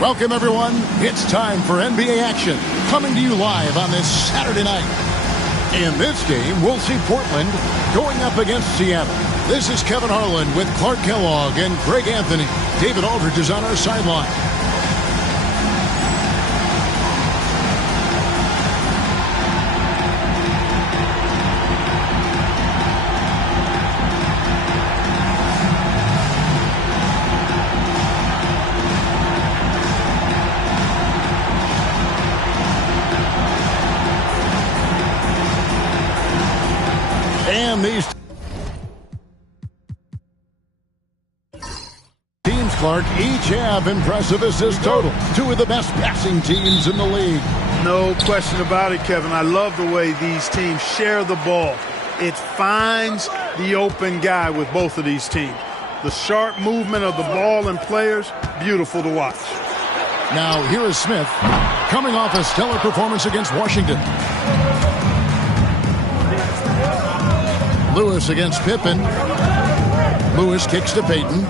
Welcome, everyone. It's time for NBA action, coming to you live on this Saturday night. In this game, we'll see Portland going up against Seattle. This is Kevin Harlan with Clark Kellogg and Greg Anthony. David Aldridge is on our sideline. And these teams, Clark, each have impressive assist totals. Two of the best passing teams in the league. No question about it, Kevin. I love the way these teams share the ball. It finds the open guy with both of these teams. The sharp movement of the ball and players, beautiful to watch. Now, here is Smith, coming off a stellar performance against Washington. Lewis against Pippen. Lewis kicks to Payton.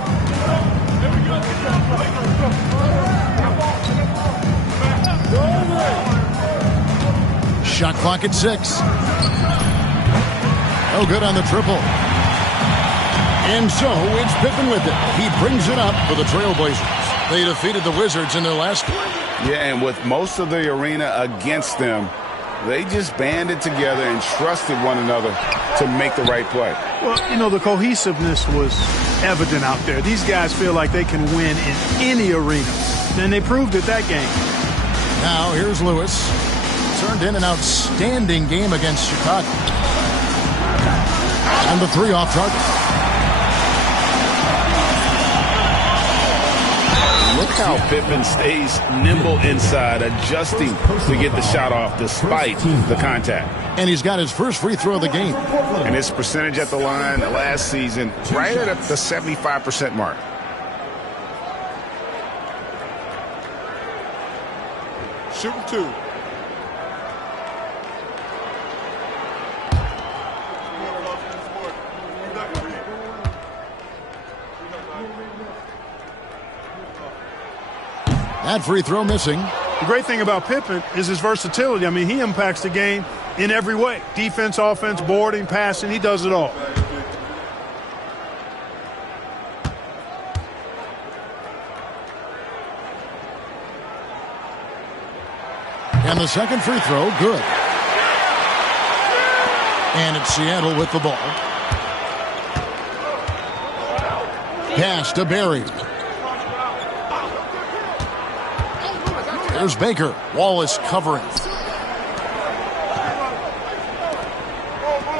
Shot clock at 6. No good on the triple. And so it's Pippen with it. He brings it up for the Trailblazers. They defeated the Wizards in their last game. Yeah, and with most of the arena against them, they just banded together and trusted one another to make the right play. Well, you know, the cohesiveness was evident out there. These guys feel like they can win in any arena, and they proved it that game. Now, here's Lewis. Turned in an outstanding game against Chicago. And the 3 off target. Look how Pippen stays nimble inside, adjusting to get the shot off despite the contact. And he's got his first free throw of the game. And his percentage at the line last season, right at the 75% mark. Shooting 2. That free throw missing. The great thing about Pippen is his versatility. I mean, he impacts the game in every way. Defense, offense, boarding, passing, he does it all. And the second free throw, good. And it's Seattle with the ball. Pass to Barry. There's Baker. Wallace covering.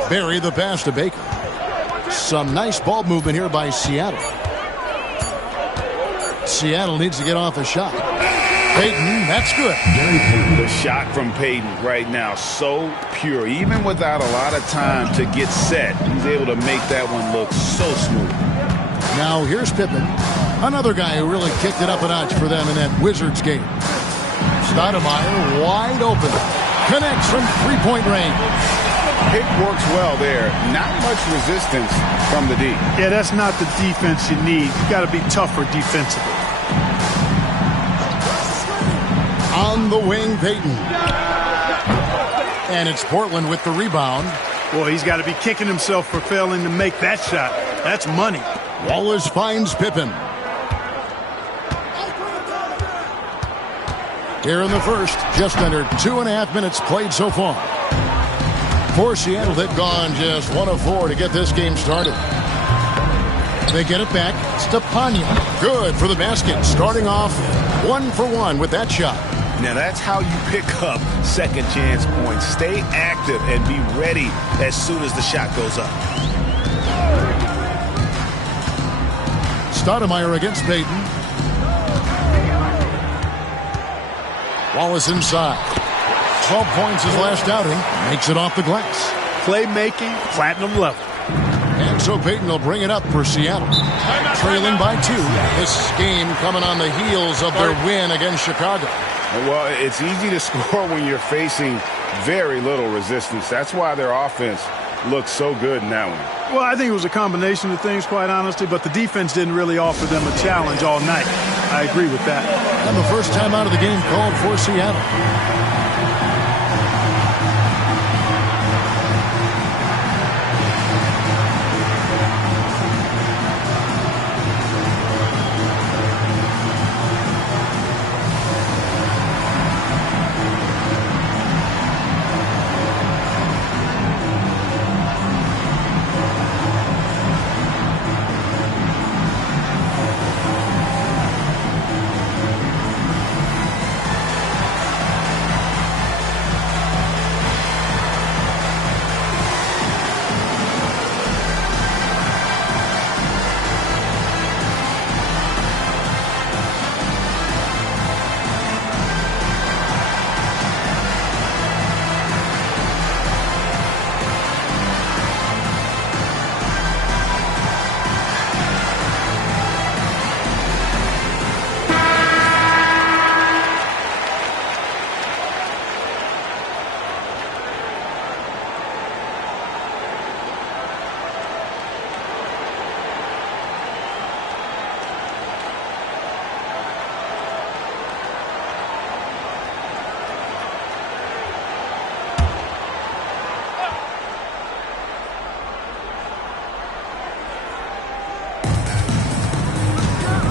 Barry the pass to Baker. Some nice ball movement here by Seattle. Seattle needs to get off a shot. Payton, that's good. The shot from Payton right now, so pure. Even without a lot of time to get set, he's able to make that one look so smooth. Now here's Pippen. Another guy who really kicked it up a notch for them in that Wizards game. Stoudemire wide open. Connects from three-point range. Pick works well there. Not much resistance from the D. Yeah, that's not the defense you need. You got to be tougher defensively. On the wing, Payton. And it's Portland with the rebound. Boy, he's got to be kicking himself for failing to make that shot. That's money. Wallace finds Pippen. Here in the first, just under 2.5 minutes played so far. For Seattle, they've gone just 1 of 4 to get this game started. They get it back. Stepaniak, good for the basket. Starting off 1 for 1 with that shot. Now that's how you pick up second chance points. Stay active and be ready as soon as the shot goes up. Stoudemire against Payton. Wallace inside. 12 points his last outing. Makes it off the glass. Playmaking, platinum level. And so Payton will bring it up for Seattle. Trailing by 2. This game coming on the heels of their win against Chicago. Well, it's easy to score when you're facing very little resistance. That's why their offense looked so good in that one. Well, I think it was a combination of things, quite honestly, but the defense didn't really offer them a challenge all night. I agree with that. And the first time out of the game called for Seattle.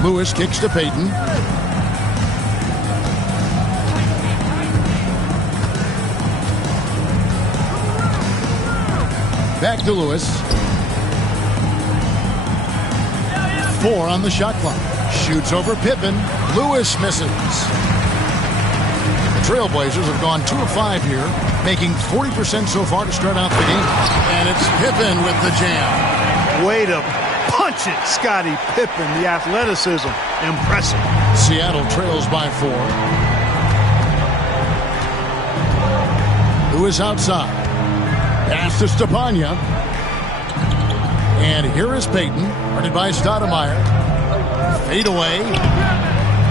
Lewis kicks to Payton. Back to Lewis. 4 on the shot clock. Shoots over Pippen. Lewis misses. The Trailblazers have gone 2 of 5 here, making 40% so far to start out the game. And it's Pippen with the jam. Way to punch it, Scottie Pippen. The athleticism, impressive. Seattle trails by 4. Lewis outside. Pass to Stepanya. And here is Payton, guarded by Stoudemire. Fade away.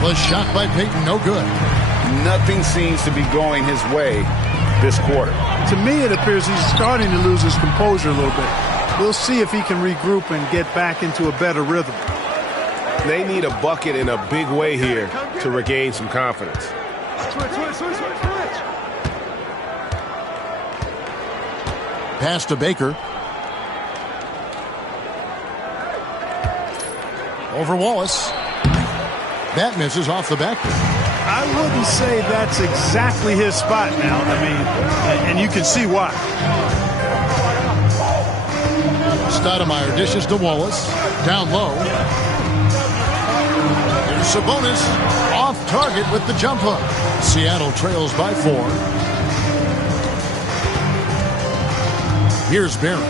The shot by Payton, no good. Nothing seems to be going his way this quarter. To me, it appears he's starting to lose his composure a little bit. We'll see if he can regroup and get back into a better rhythm. They need a bucket in a big way here to regain some confidence. Pass to Baker. Over Wallace. That misses off the backboard. I wouldn't say that's exactly his spot now. I mean, and you can see why. Stoudemire dishes to Wallace. Down low. Here's Sabonis. Off target with the jump hook. Seattle trails by 4. Here's Barron.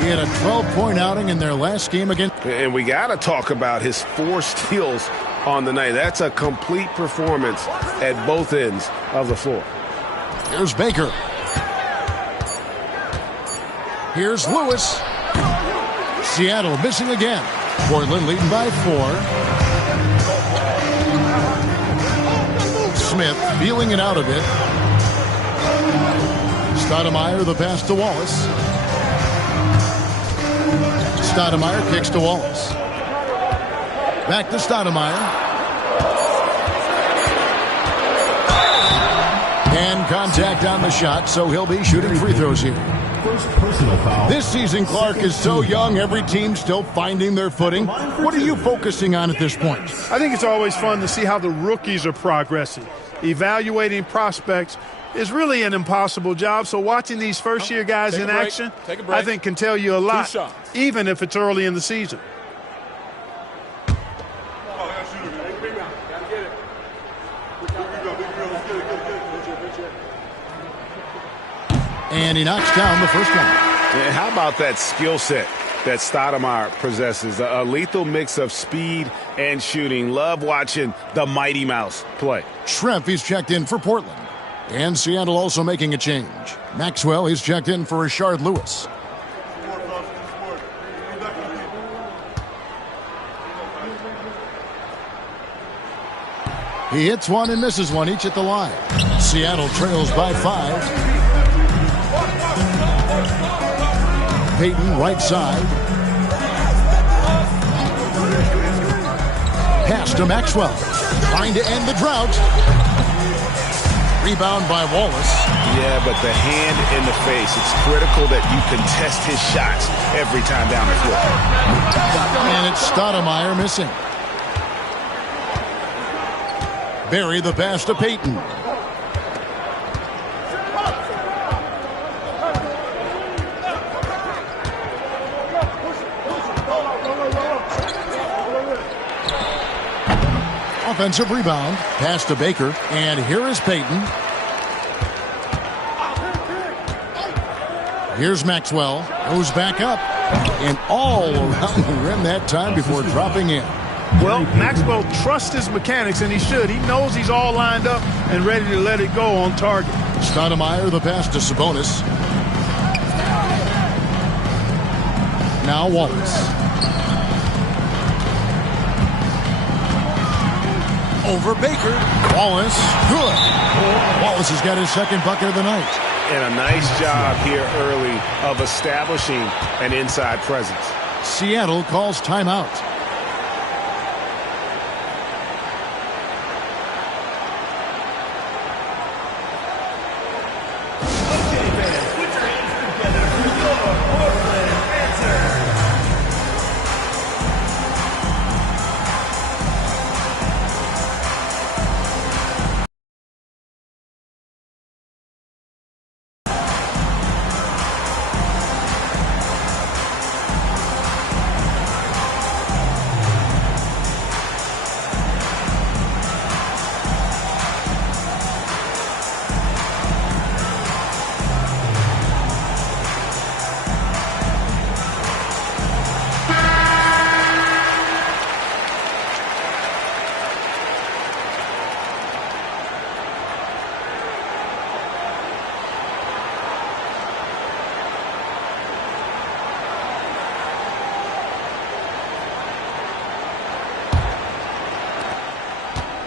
He had a 12-point outing in their last game against. And we got to talk about his 4 steals on the night. That's a complete performance at both ends of the floor. Here's Baker. Here's Lewis. Seattle missing again. Portland leading by 4. Smith feeling it out a bit. Stoudemire the pass to Wallace. Stoudemire kicks to Wallace. Back to Stoudemire. And contact on the shot, so he'll be shooting free throws here. First personal foul. This season, Clark, is so young, every team still finding their footing. What are you focusing on at this point? I think it's always fun to see how the rookies are progressing. Evaluating prospects is really an impossible job, so watching these first-year guys in action, I think can tell you a lot, even if it's early in the season. And he knocks down the first one. And how about that skill set that Stoudemire possesses? A lethal mix of speed and shooting. Love watching the Mighty Mouse play. Schrempf, he's checked in for Portland. And Seattle also making a change. Maxwell, he's checked in for Rashard Lewis. He hits one and misses one, each at the line. Seattle trails by 5. Payton, right side. Pass to Maxwell. Trying to end the drought. Rebound by Wallace. Yeah, but the hand in the face. It's critical that you contest his shots every time down the floor. And it's Stoudemire missing. Barry the pass to Payton. Offensive rebound. Pass to Baker. And here is Payton. Here's Maxwell. Goes back up. And all around the rim that time before dropping in. Well, Maxwell trusts his mechanics, and he should. He knows he's all lined up and ready to let it go on target. Stoudemire the pass to Sabonis. Now Wallace. Over Baker. Wallace. Good. Wallace has got his second bucket of the night. And a nice job here early of establishing an inside presence. Seattle calls timeout.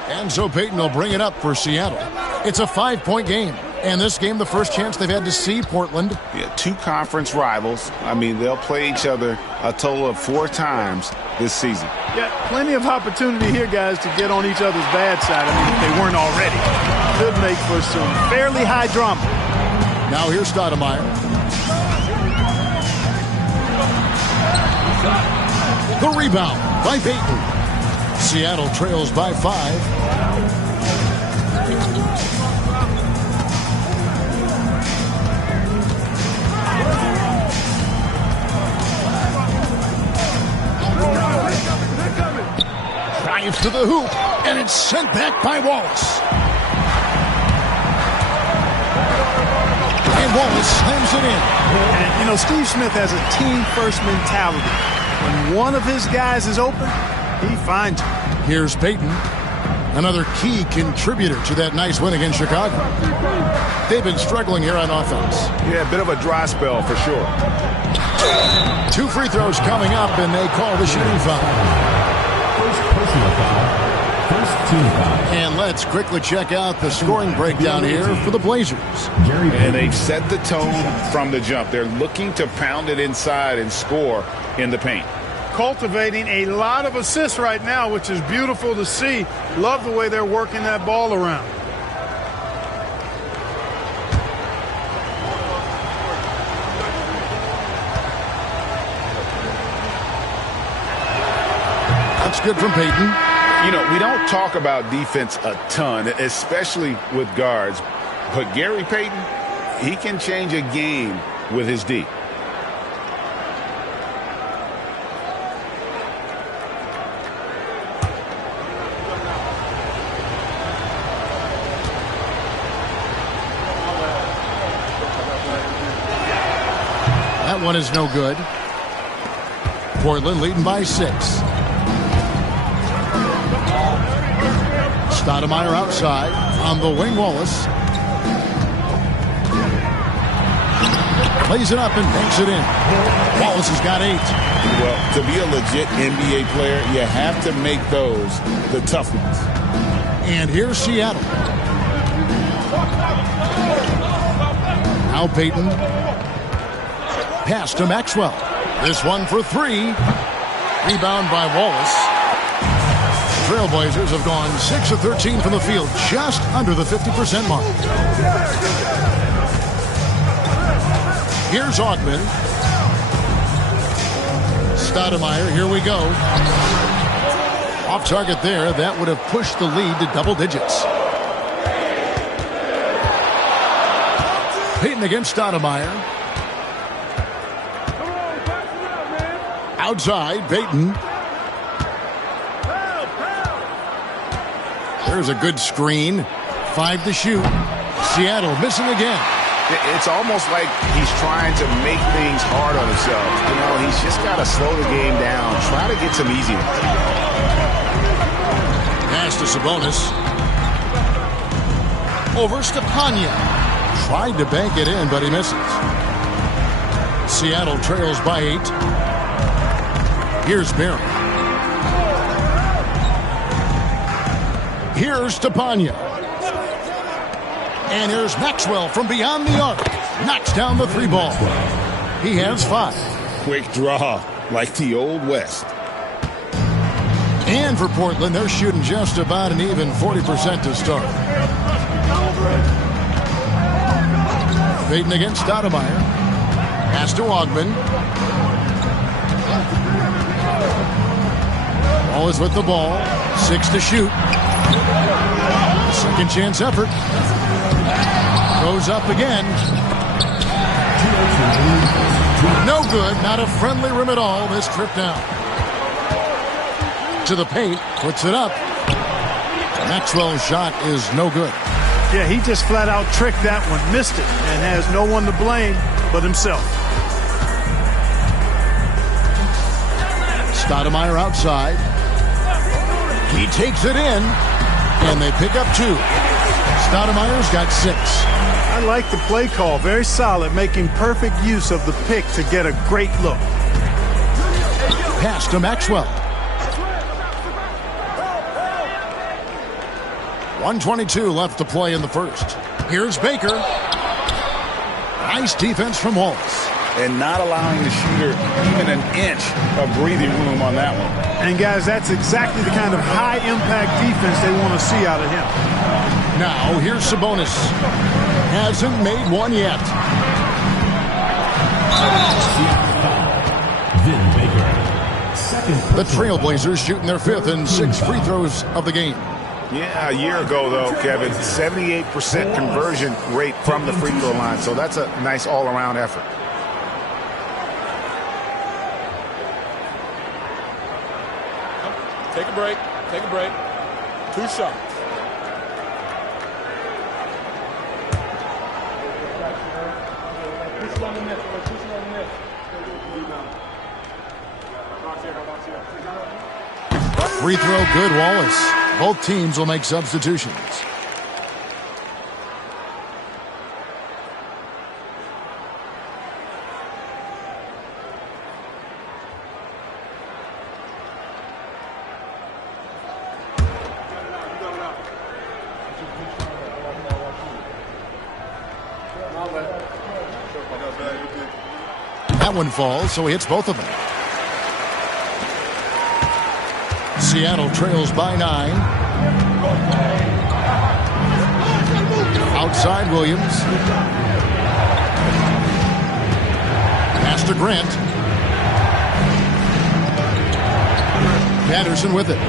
And so Payton will bring it up for Seattle. It's a 5-point game. And this game, the first chance they've had to see Portland. Yeah, two conference rivals. I mean, they'll play each other a total of 4 times this season. Yeah, plenty of opportunity here, guys, to get on each other's bad side. I mean, if they weren't already. Could make for some fairly high drama. Now here's Stoudemire. The rebound by Payton. Seattle trails by 5. Drives to the hoop, and it's sent back by Wallace. And Wallace slams it in. And, you know, Steve Smith has a team-first mentality. When one of his guys is open, he finds it. Here's Payton, another key contributor to that nice win against Chicago. They've been struggling here on offense. Yeah, a bit of a dry spell for sure. 2 free throws coming up, and they call the shooting foul. First personal foul. First team foul. And let's quickly check out the scoring breakdown here for the Blazers. And they've set the tone from the jump. They're looking to pound it inside and score in the paint. Cultivating a lot of assists right now, which is beautiful to see. Love the way they're working that ball around. That's good from Payton. You know, we don't talk about defense a ton, especially with guards. But Gary Payton, he can change a game with his D. That one is no good. Portland leading by 6. Stoudemire outside. On the wing, Wallace. Plays it up and banks it in. Wallace has got 8. Well, to be a legit NBA player, you have to make those the tough ones. And here's Seattle. Now Payton. Pass to Maxwell. This one for three. Rebound by Wallace. Trailblazers have gone 6 of 13 from the field, just under the 50% mark. Here's Augman. Stoudemire, here we go. Off target there, that would have pushed the lead to double digits. Payton against Stoudemire. Outside, Payton. There's a good screen. 5 to shoot. Seattle missing again. It's almost like he's trying to make things hard on himself. You know, he's just got to slow the game down. Try to get some easy ones. Pass to Sabonis. Over Stepanya. Tried to bank it in, but he misses. Seattle trails by 8. Here's Barry. Here's Stepanya. And here's Maxwell from beyond the arc. Knocks down the 3 ball. He has 5. Quick draw, like the old West. And for Portland, they're shooting just about an even 40% to start. Payton against Stoudemire. Pass to Augman. Wallace with the ball. 6 to shoot. Second chance effort. Goes up again. No good. Not a friendly rim at all this trip down. To the paint. Puts it up. Maxwell's shot is no good. Yeah, he just flat out tricked that one. Missed it and has no one to blame but himself. Stoudemire outside. He takes it in. And they pick up 2. Stoudemire's got 6. I like the play call. Very solid, making perfect use of the pick to get a great look. Pass to Maxwell. 1:22 left to play in the first. Here's Baker. Nice defense from Wallace. And not allowing the shooter even an inch of breathing room on that one. And, guys, that's exactly the kind of high-impact defense they want to see out of him. Now, here's Sabonis. Hasn't made one yet. Vin Baker. The Trailblazers shooting their 5th and 6th free throws of the game. Yeah, a year ago, though, Kevin, 78% conversion rate from the free throw line. So that's a nice all-around effort. Take a break. Take a break. 2 shots. Free throw good, Wallace. Both teams will make substitutions. That one falls, so he hits both of them. Seattle trails by 9. Outside Williams. Pass to Grant. Patterson with it.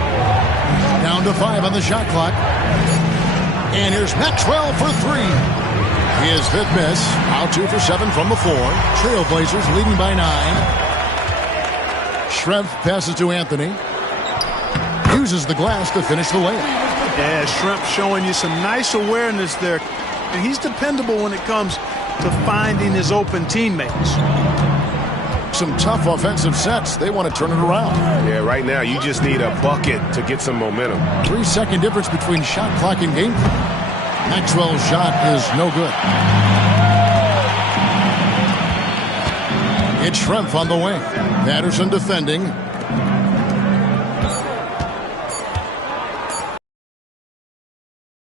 Down to 5 on the shot clock. And here's Maxwell for 3. His 5th miss. Now 2 for 7 from the floor. Trailblazers leading by 9. Schrempf passes to Anthony. Uses the glass to finish the layup. Yeah, Schrempf showing you some nice awareness there. And he's dependable when it comes to finding his open teammates. Some tough offensive sets. They want to turn it around. Yeah, right now you just need a bucket to get some momentum. 3-second difference between shot clock and game clock. Maxwell's shot is no good. It's Schrempf on the wing. Patterson defending.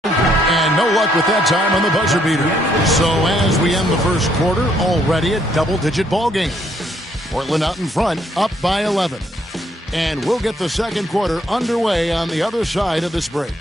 And no luck luck with that time on the buzzer beater. So as we end the first quarter, already a double-digit ball game. Portland out in front, up by 11. And we'll get the second quarter underway on the other side of this break.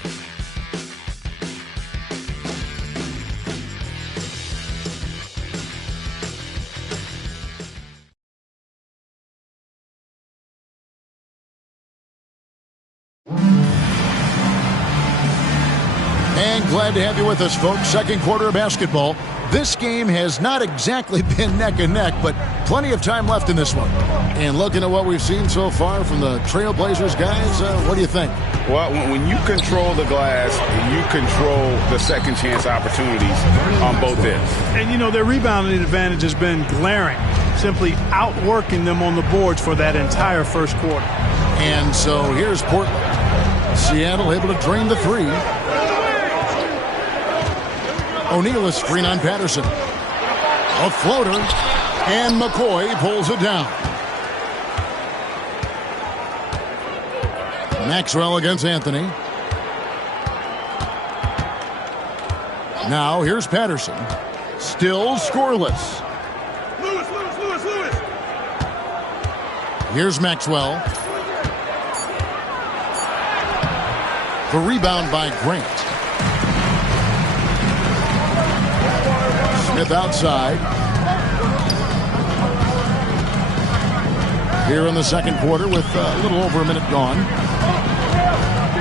And glad to have you with us, folks. Second quarter of basketball. This game has not exactly been neck and neck, but plenty of time left in this one. And looking at what we've seen so far from the Trailblazers guys, what do you think? Well, when you control the glass, you control the second chance opportunities on both ends. And, you know, their rebounding advantage has been glaring, simply outworking them on the boards for that entire first quarter. And so here's Portland. Seattle able to drain the three. O'Neal is screen on Patterson. A floater, and McCoy pulls it down. Maxwell against Anthony. Now here's Patterson. Still scoreless. Lewis. Here's Maxwell. The rebound by Grant. Smith outside. Here in the second quarter with a little over a minute gone.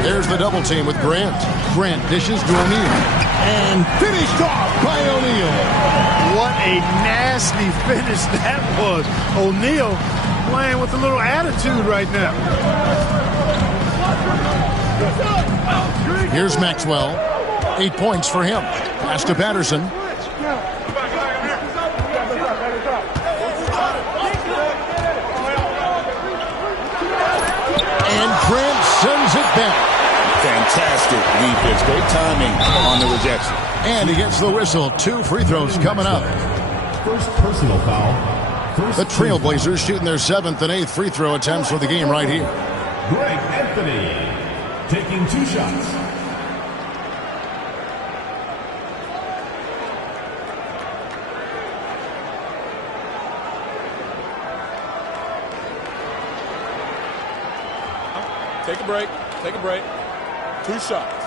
There's the double team with Grant. Grant dishes to O'Neal. And finished off by O'Neal. What a nasty finish that was. O'Neal playing with a little attitude right now. Here's Maxwell. 8 points for him. Pass to Patterson. And Grant sends it back. Fantastic defense. Great timing on the rejection. And he gets the whistle. 2 free throws coming up. First personal foul. The Trailblazers shooting their 7th and 8th free throw attempts for the game right here. Greg Anthony taking 2 shots. Take a break. 2 shots.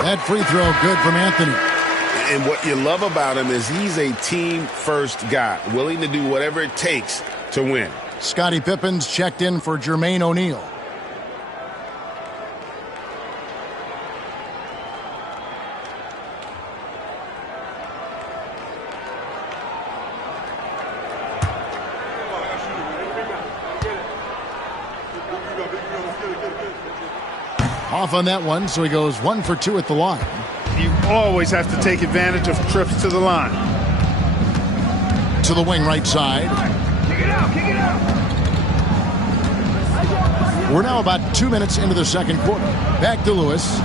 That free throw good from Anthony. And what you love about him is he's a team-first guy, willing to do whatever it takes to win. Scottie Pippen's checked in for Jermaine O'Neal. Off on that one, so he goes 1 for 2 at the line. You always have to take advantage of trips to the line. To the wing right side. Kick it out. We're now about 2 minutes into the second quarter. Back to Lewis.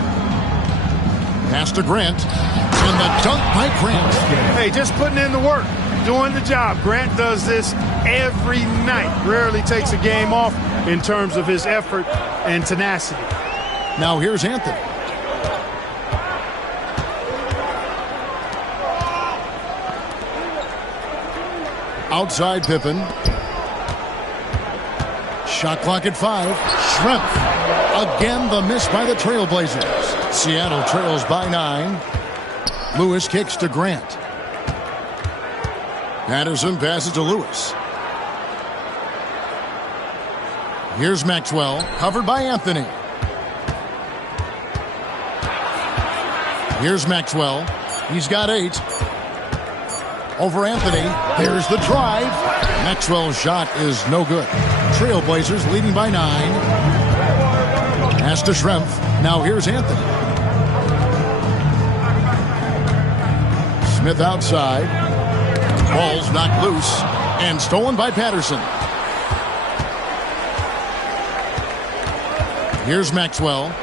Pass to Grant. And the dunk by Grant. Hey, just putting in the work, doing the job. Grant does this every night. Rarely takes a game off in terms of his effort and tenacity. Now here's Anthony. Outside Pippen. Shot clock at 5. Schrempf. Again the miss by the Trailblazers. Seattle trails by 9. Lewis kicks to Grant. Patterson passes to Lewis. Here's Maxwell, covered by Anthony. Here's Maxwell. He's got 8. Over Anthony. Here's the drive. Maxwell's shot is no good. Trailblazers leading by 9. Pass to Schrempf. Now here's Anthony. Smith outside. Ball's knocked loose and stolen by Patterson. Here's Maxwell.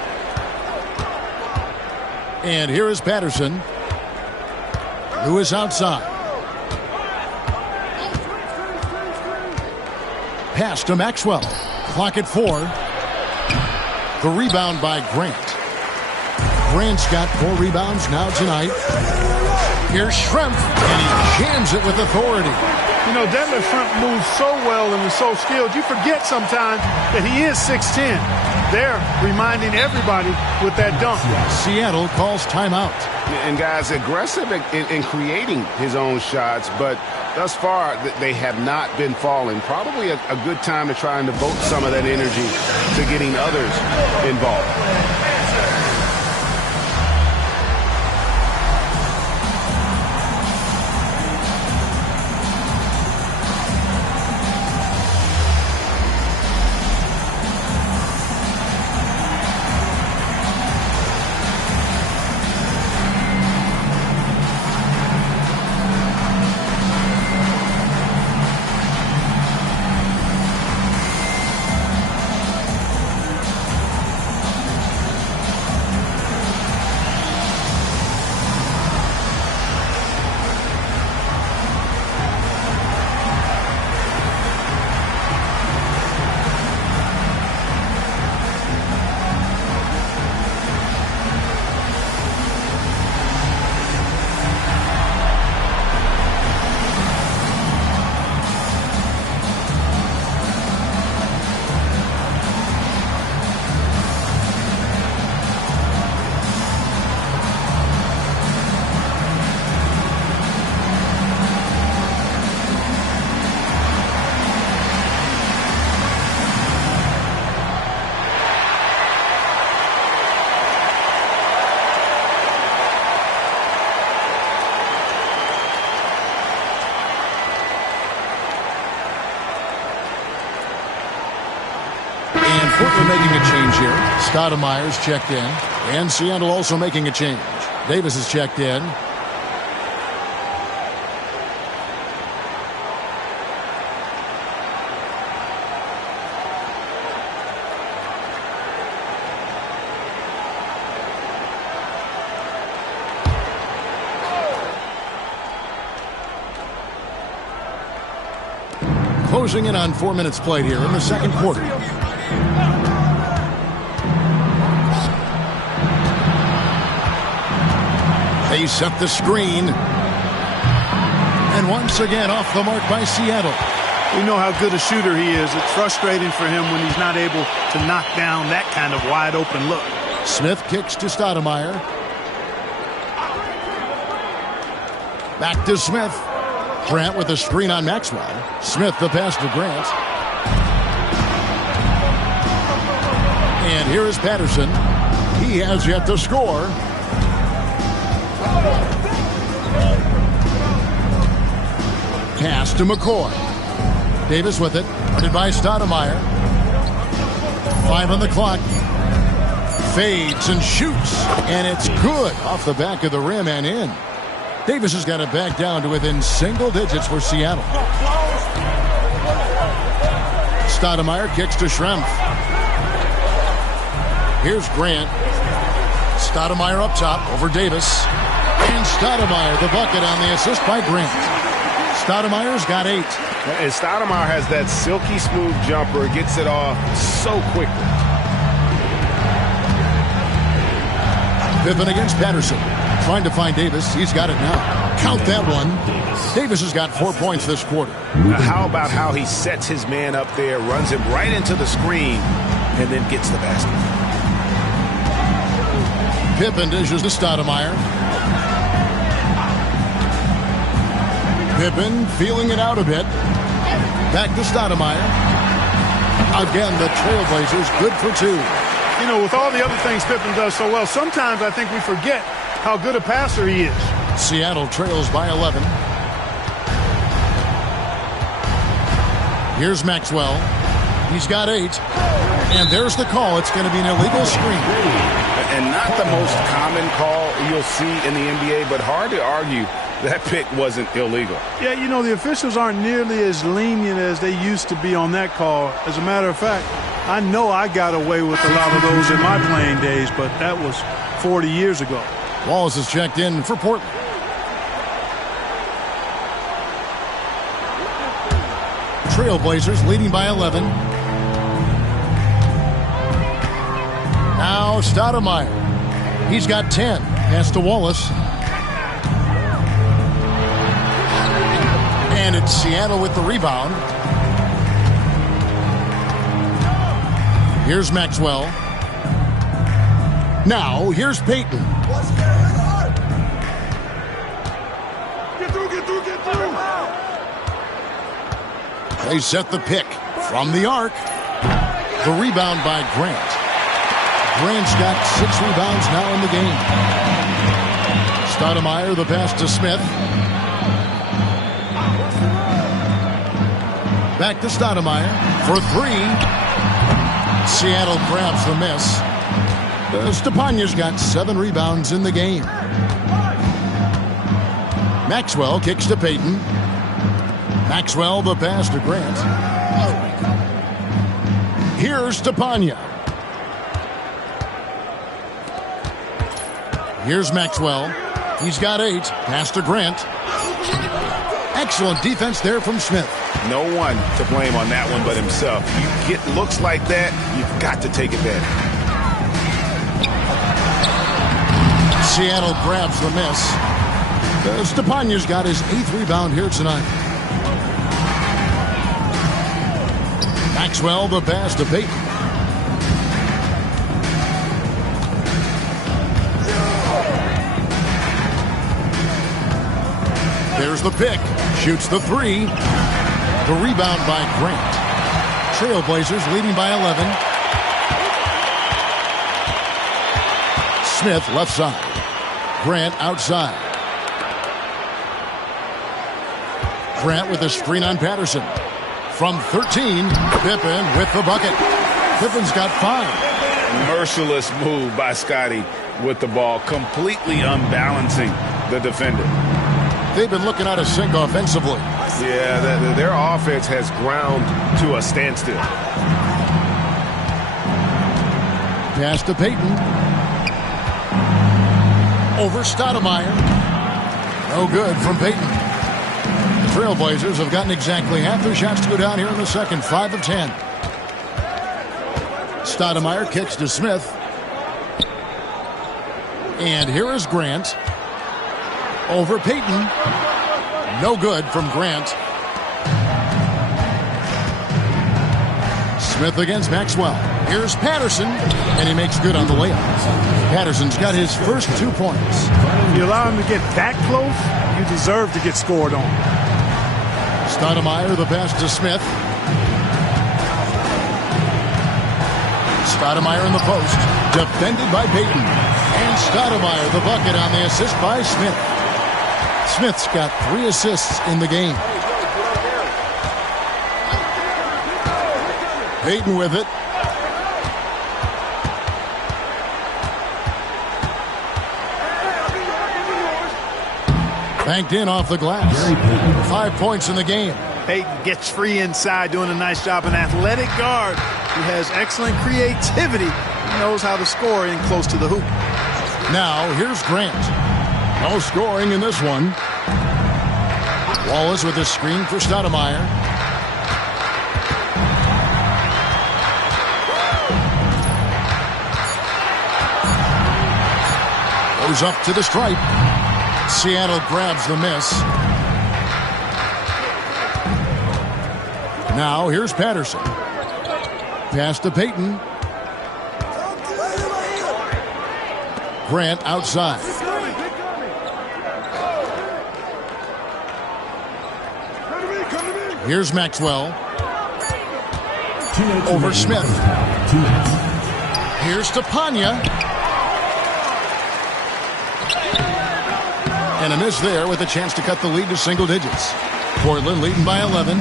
And here is Patterson. Lewis outside. Pass to Maxwell. Clock at 4. The rebound by Grant. Grant's got 4 rebounds now tonight. Here's Schrempf, and he jams it with authority. You know, Detlef Schrempf moves so well and is so skilled. You forget sometimes that he is 6'10". They're reminding everybody with that dunk. Seattle calls timeout. And guys, aggressive in creating his own shots, but thus far they have not been falling. Probably a good time to try and devote some of that energy to getting others involved. Portland making a change here. Stoudemire's checked in. And Seattle also making a change. Davis is checked in. Closing in on 4 minutes played here in the second quarter. They set the screen. And once again off the mark by Seattle. We know how good a shooter he is. It's frustrating for him when he's not able to knock down that kind of wide open look. Smith kicks to Stoudemire. Back to Smith. Grant with a screen on Maxwell. Smith the pass to Grant. And here is Patterson. He has yet to score. Pass to McCoy. Davis with it. Guarded by Stoudemire. 5 on the clock. Fades and shoots. And it's good off the back of the rim and in. Davis has got it back down to within single digits for Seattle. Stoudemire kicks to Schrempf. Here's Grant. Stoudemire up top over Davis. And Stoudemire the bucket on the assist by Grant. Stoudemire's got 8. And Stoudemire has that silky smooth jumper. Gets it off so quickly. Pippen against Patterson. Trying to find Davis. He's got it now. Count that one. Davis has got 4 points this quarter. Now, how about how he sets his man up there, runs him right into the screen, and then gets the basket. Pippen dishes to Stoudemire. Pippen feeling it out a bit. Back to Stoudemire. Again, the Trailblazers good for 2. You know, with all the other things Pippen does so well, sometimes I think we forget how good a passer he is. Seattle trails by 11. Here's Maxwell. He's got 8. And there's the call. It's going to be an illegal screen. And not the most common call you'll see in the NBA, but hard to argue that pick wasn't illegal. Yeah, you know, the officials aren't nearly as lenient as they used to be on that call. As a matter of fact, I know I got away with a lot of those in my playing days, but that was 40 years ago. Wallace is checked in for Portland. Trailblazers leading by 11. Now Stoudemire. He's got 10. Pass to Wallace. And it's Seattle with the rebound. Here's Maxwell. Now, here's Payton. Get through. They set the pick from the arc. The rebound by Grant. Grant's got 6 rebounds now in the game. Stoudemire, the pass to Smith. Back to Stoudemire for 3. Seattle grabs the miss. Stepania's got 7 rebounds in the game. Maxwell kicks to Payton. Maxwell, the pass to Grant. Here's Stepania. Here's Maxwell. He's got 8. Pass to Grant. Excellent defense there from Smith. No one to blame on that one but himself. You get looks like that, you've got to take advantage. Seattle grabs the miss. Stepania's got his 8th rebound here tonight. Maxwell, the pass to Payton. There's the pick. Shoots the 3. The rebound by Grant. Trailblazers leading by 11. Smith left side. Grant outside. Grant with a screen on Patterson. From 13, Pippen with the bucket. Pippen's got 5. Merciless move by Scotty with the ball, completely unbalancing the defender. They've been looking out of sync offensively. Yeah, their offense has ground to a standstill. Pass to Payton. Over Stoudemire. No good from Payton. The Trailblazers have gotten exactly half their shots to go down here in the second. 5 of 10. Stoudemire kicks to Smith. And here is Grant. Over Payton. No good from Grant. Smith against Maxwell. Here's Patterson, and he makes good on the layup. Patterson's got his first 2 points. If you allow him to get that close, you deserve to get scored on. Stoudemire, the pass to Smith. Stoudemire in the post. Defended by Payton. And Stoudemire, the bucket on the assist by Smith. Smith's got 3 assists in the game. Payton with it. Banked in off the glass. 5 points in the game. Payton gets free inside, doing a nice job. An athletic guard who has excellent creativity. He knows how to score in close to the hoop. Now, here's Grant. No scoring in this one. Wallace with a screen for Stoudemire. Goes up to the stripe. Seattle grabs the miss. Now, here's Patterson. Pass to Payton. Grant outside. Here's Maxwell. Over Smith. Here's Stepania. And a miss there with a chance to cut the lead to single digits. Portland leading by 11.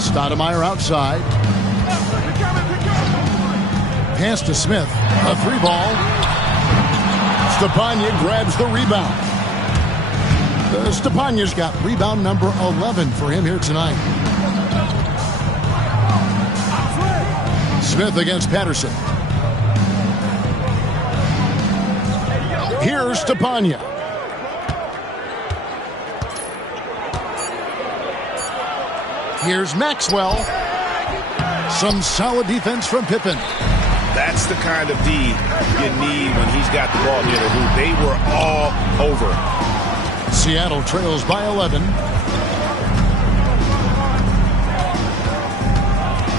Stoudemire outside. Pass to Smith. A 3-ball. Stepania grabs the rebound. Stepania's got rebound number 11 for him here tonight. Smith against Patterson. Here's Stepania. Here's Maxwell. Some solid defense from Pippen. That's the kind of D you need when he's got the ball near the hoop. They were all over. Seattle trails by 11.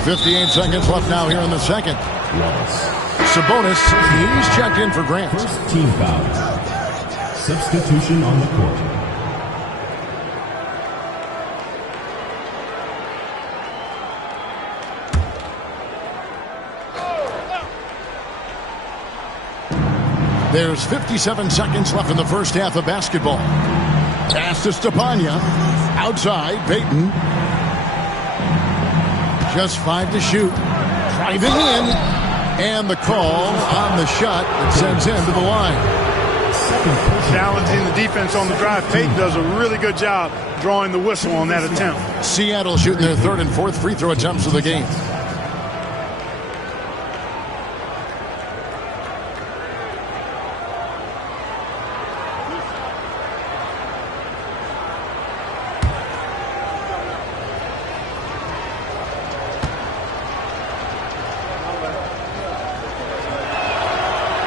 58 seconds left now here in the second. Sabonis, he's checked in for Grant. First team foul. Substitution on the court. There's 57 seconds left in the first half of basketball. Pass to Stepanya. Outside, Payton. Just 5 to shoot. Driving in. And the call on the shot that sends him to the line. Challenging the defense on the drive. Payton does a really good job drawing the whistle on that attempt. Seattle shooting their third and fourth free throw attempts of the game.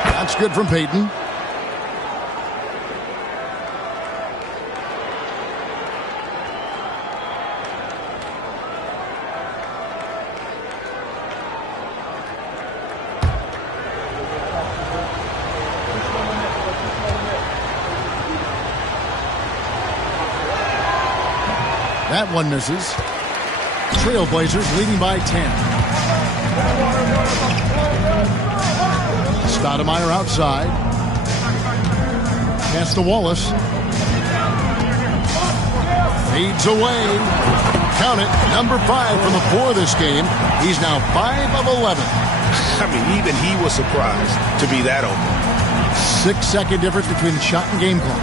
That's good from Payton. That one misses. Trailblazers leading by 10. Stoudemire outside. Pass to Wallace. Fades away. Count it. Number 5 from the 4 this game. He's now 5 of 11. I mean, even he was surprised to be that open. 6-second difference between the shot and game clock.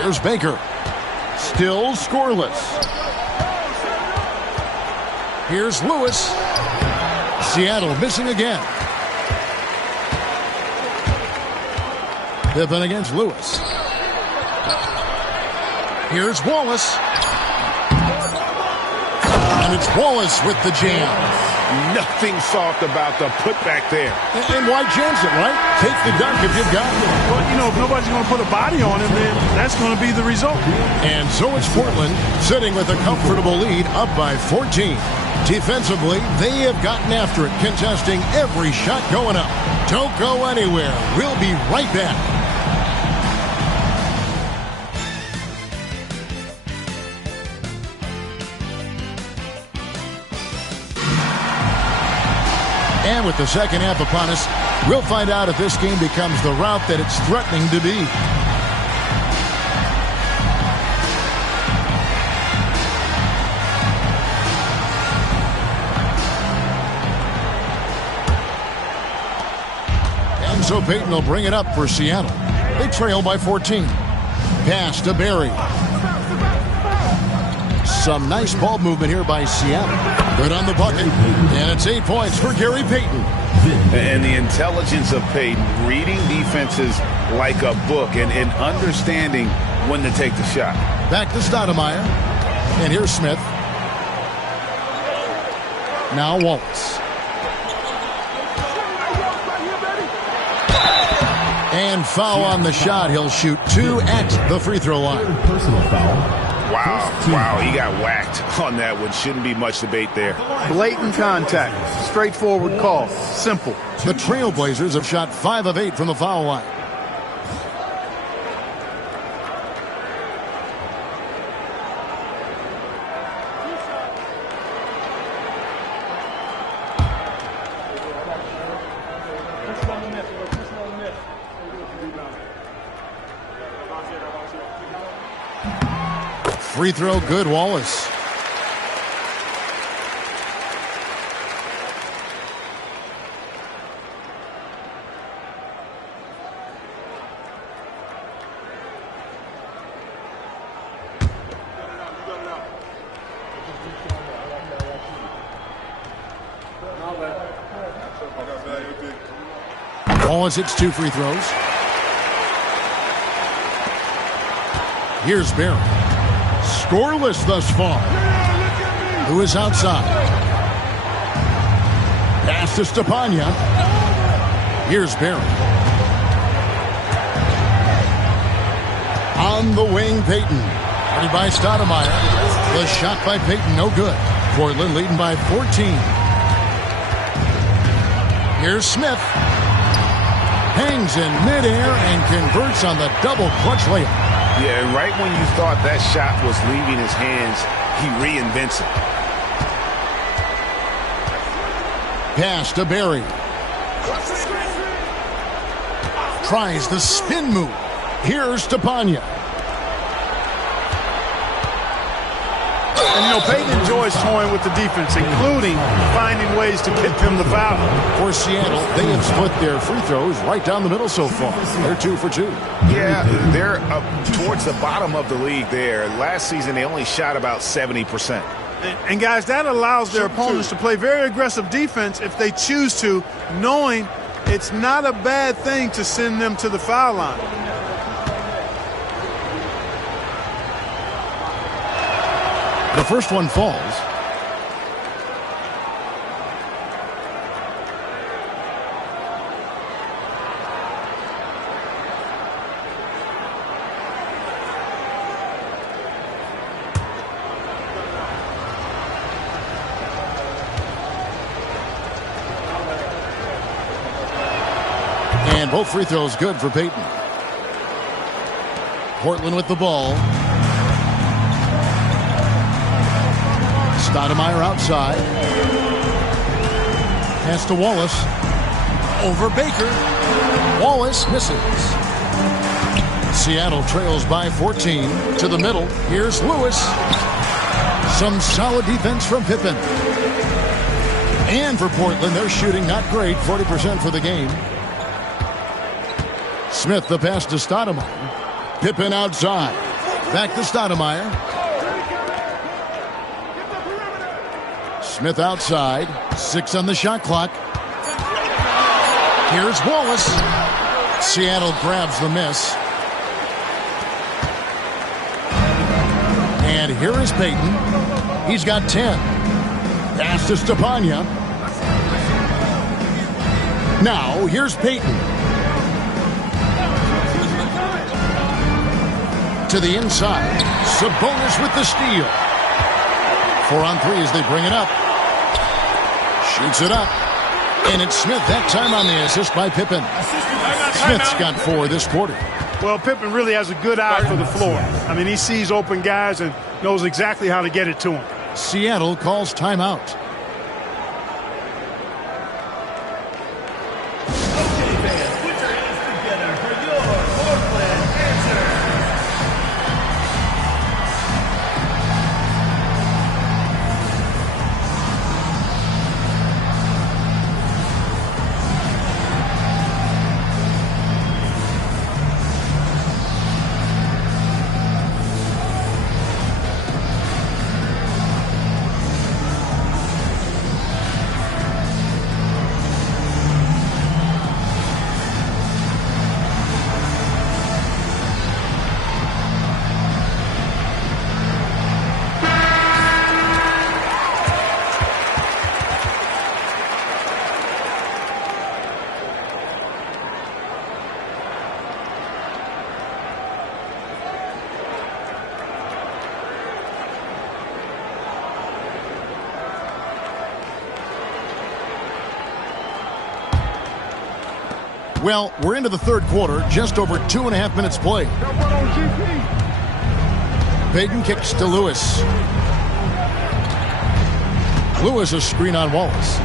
There's Baker. Still scoreless. Here's Lewis. Seattle missing again. Pippen against Lewis. Here's Wallace. And it's Wallace with the jam. Nothing soft about the putback there. And why chance it, right? Take the dunk if you've got it. But, you know, if nobody's going to put a body on him, then that's going to be the result. And so it's Portland sitting with a comfortable lead up by 14. Defensively, they have gotten after it, contesting every shot going up. Don't go anywhere. We'll be right back. And with the second half upon us, we'll find out if this game becomes the route that it's threatening to be. And so Payton will bring it up for Seattle. They trail by 14. Pass to Barry. Some nice ball movement here by Seattle. Good on the bucket. And it's 8 points for Gary Payton. And the intelligence of Payton, reading defenses like a book and understanding when to take the shot. Back to Stoudemire. And here's Smith. Now Wallace. And foul on the shot. He'll shoot 2 at the free throw line. Personal foul. Wow, he got whacked on that one. Shouldn't be much debate there. Blatant contact. Straightforward call. Simple. The Trailblazers have shot 5 of 8 from the foul line. Free throw, good, Wallace. Wallace hits 2 free throws. Here's Barry. Scoreless thus far. Lewis outside. Pass to Stepanya. Here's Barry. On the wing, Payton. Ready by Stoudemire. The shot by Payton, no good. Portland leading by 14. Here's Smith. Hangs in midair and converts on the double clutch layup. Yeah, and right when you thought that shot was leaving his hands, he reinvents it. Pass to Barry. Tries the spin move. Here's Stepanya. And, Payton enjoys toying with the defense, including finding ways to get them the foul. For Seattle, they have split their free throws right down the middle so far. They're 2 for 2. Yeah, they're up towards the bottom of the league there. Last season, they only shot about 70%. And guys, that allows their opponents to play very aggressive defense if they choose to, knowing it's not a bad thing to send them to the foul line. The first one falls. And both free throws good for Payton. Portland with the ball. Stoudemire outside. Pass to Wallace. Over Baker. Wallace misses. Seattle trails by 14. To the middle. Here's Lewis. Some solid defense from Pippen. And for Portland, they're shooting not great. 40% for the game. Smith the pass to Stoudemire. Pippen outside. Back to Stoudemire. Smith outside. 6 on the shot clock. Here's Wallace. Seattle grabs the miss. And here is Payton. He's got 10. Pass to Stepanya. Now here's Payton. To the inside. Sabonis with the steal. 4 on 3 as they bring it up. Shoots it up. And it's Smith that time on the assist by Pippen. Smith's got 4 this quarter. Well, Pippen really has a good eye for the floor. I mean, he sees open guys and knows exactly how to get it to them. Seattle calls timeout. Well, we're into the third quarter, just over 2.5 minutes played. Payton kicks to Lewis. Lewis a screen on Wallace.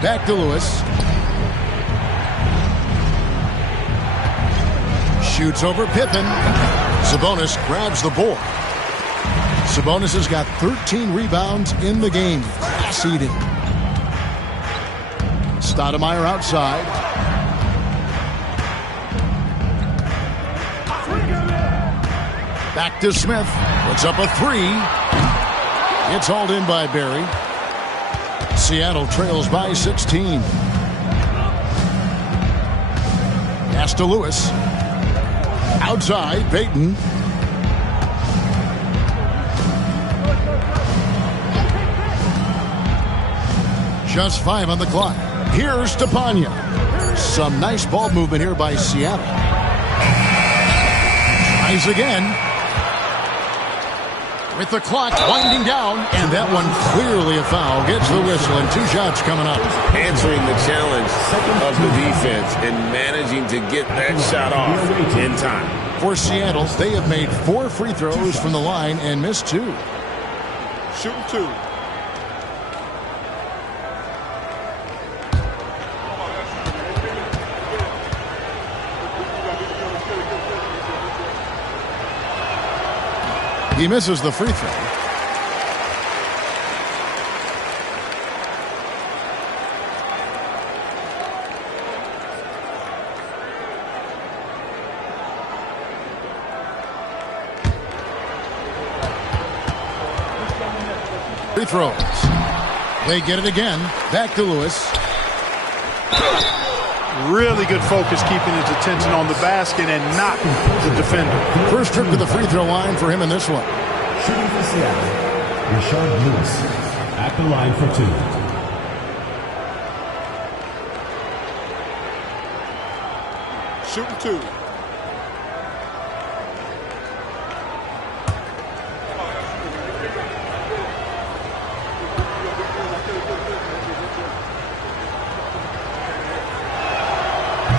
Back to Lewis. Shoots over Pippen. Sabonis grabs the board. Sabonis has got 13 rebounds in the game. Class-eating. Stoudemire outside. Back to Smith. Puts up a 3. It's hauled in by Barry. Seattle trails by 16. Pass to Lewis. Outside, Payton. Just 5 on the clock. Here's Stepanya. Some nice ball movement here by Seattle. Tries again. With the clock winding down, and that one clearly a foul. Gets the whistle, and 2 shots coming up. Answering the challenge of the defense and managing to get that shot off in time. For Seattle, they have made 4 free throws from the line and missed 2. Shooting 2. He misses the free throw. Free throws. They get it again. Back to Lewis. Really good focus keeping his attention on the basket and not the defender. First trip to the free throw line for him in this one. Shooting for Seattle, Rashard Lewis at the line for 2. Shooting 2.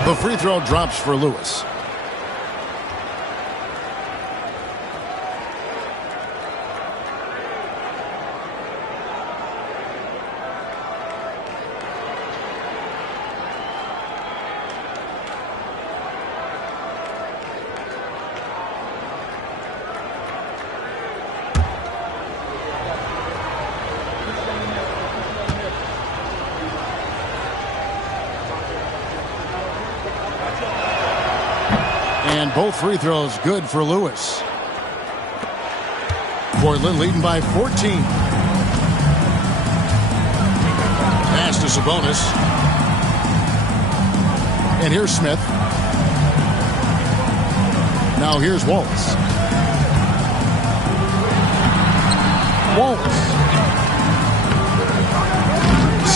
The free throw drops for Lewis. And both free throws good for Lewis. Portland leading by 14. Pass to Sabonis. And here's Smith. Now here's Waltz. Waltz.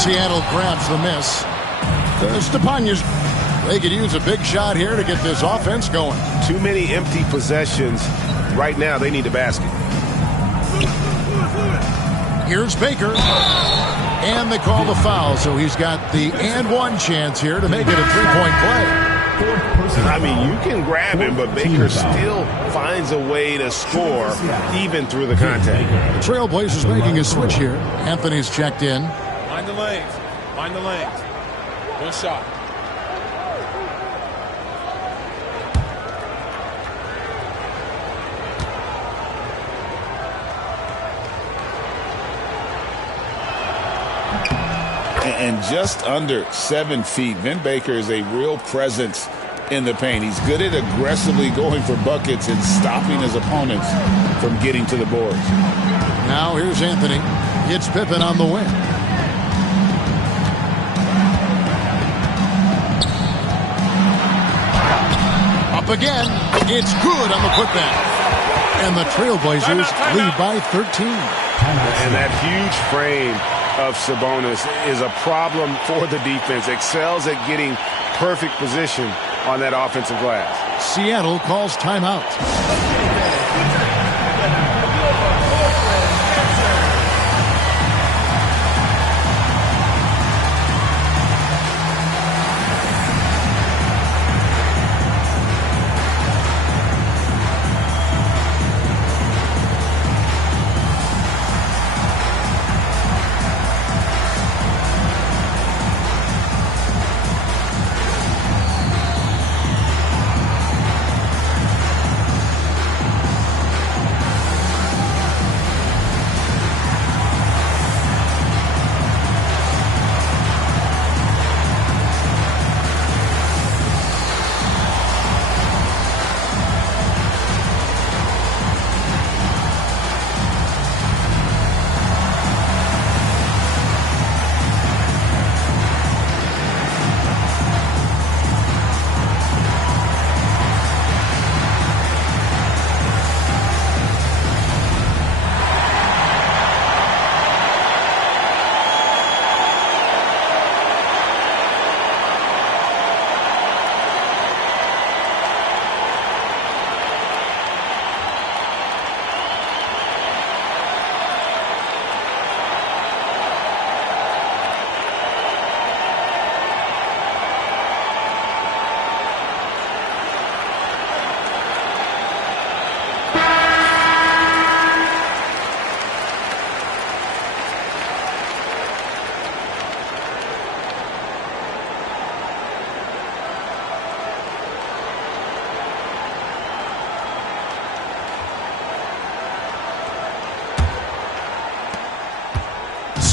Seattle grabs the miss. Stepanya's. They could use a big shot here to get this offense going. Too many empty possessions. Right now, they need a basket. Here's Baker. And they call the foul, so he's got the and one chance here to make it a three-point play. I mean, you can grab him, but Baker still finds a way to score even through the contact. The Trailblazers making a switch here. Anthony's checked in. Mind the lanes. Mind the lanes. One shot. And just under 7 feet. Vin Baker is a real presence in the paint. He's good at aggressively going for buckets and stopping his opponents from getting to the boards. Now here's Anthony. It's Pippen on the wing. Up again. It's good on the putback. And the Trailblazers lead by 13. And that huge frame of Sabonis is a problem for the defense. Excels at getting perfect position on that offensive glass. Seattle calls timeout.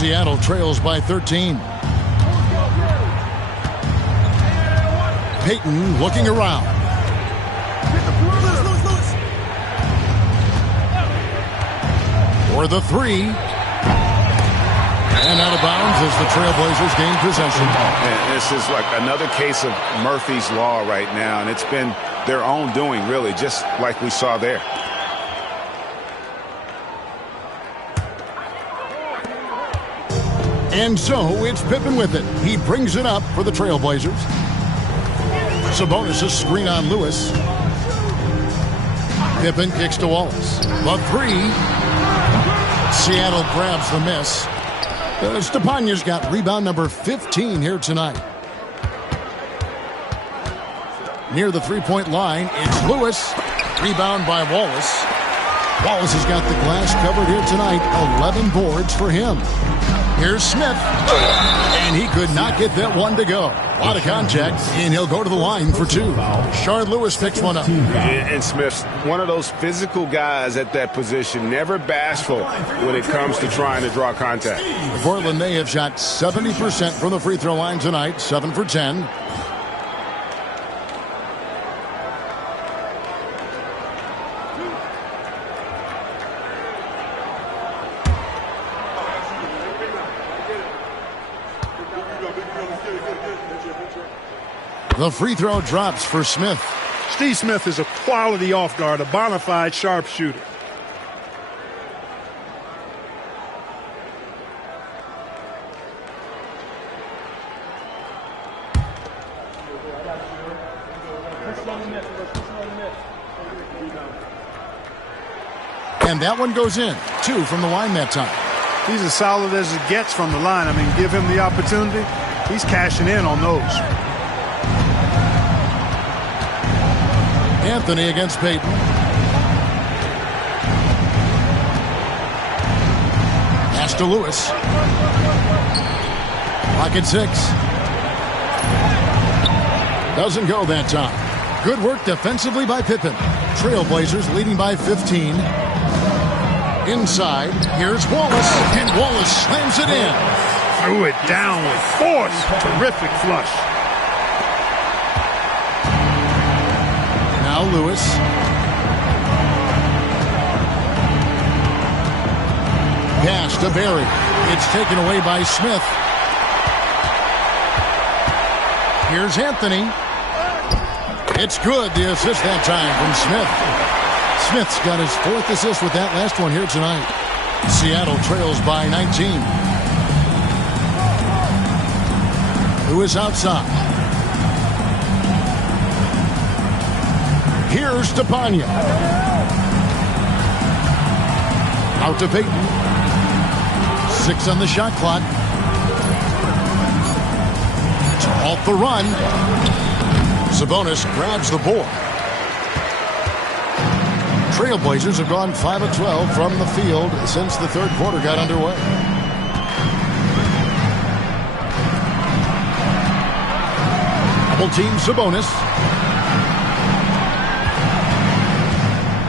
Seattle trails by 13. Payton looking around. For the three. And out of bounds as the Trailblazers gain possession. And this is like another case of Murphy's Law right now, and it's been their own doing, really, just like we saw there. And so it's Pippen with it. He brings it up for the Trailblazers. Sabonis' screen on Lewis. Pippen kicks to Wallace. The three. Seattle grabs the miss. Stepania's got rebound number 15 here tonight. Near the three-point line, it's Lewis. Rebound by Wallace. Wallace has got the glass covered here tonight. 11 boards for him. Here's Smith. And he could not get that one to go. A lot of contact, and he'll go to the line for two. Shard Lewis picks one up. And Smith's one of those physical guys at that position, never bashful when it comes to trying to draw contact. Portland may have shot 70% from the free throw line tonight, 7 for 10. The free throw drops for Smith. Steve Smith is a quality off guard, a bona fide sharpshooter. And that one goes in. 2 from the line that time. He's as solid as it gets from the line. I mean, give him the opportunity. He's cashing in on those. Anthony against Payton. Pass to Lewis. Pocket 6. Doesn't go that time. Good work defensively by Pippen. Trailblazers leading by 15. Inside, here's Wallace, and Wallace slams it in. Threw it down with force. Terrific flush. Now Lewis. Pass to Barry. It's taken away by Smith. Here's Anthony. It's good, the assist that time from Smith. Smith's got his 4th assist with that last one here tonight. Seattle trails by 19. Lewis outside. Here's Stepania. Out to Payton. 6 on the shot clock. Off the run. Sabonis grabs the board. Trailblazers have gone 5 of 12 from the field since the third quarter got underway. Double team Sabonis.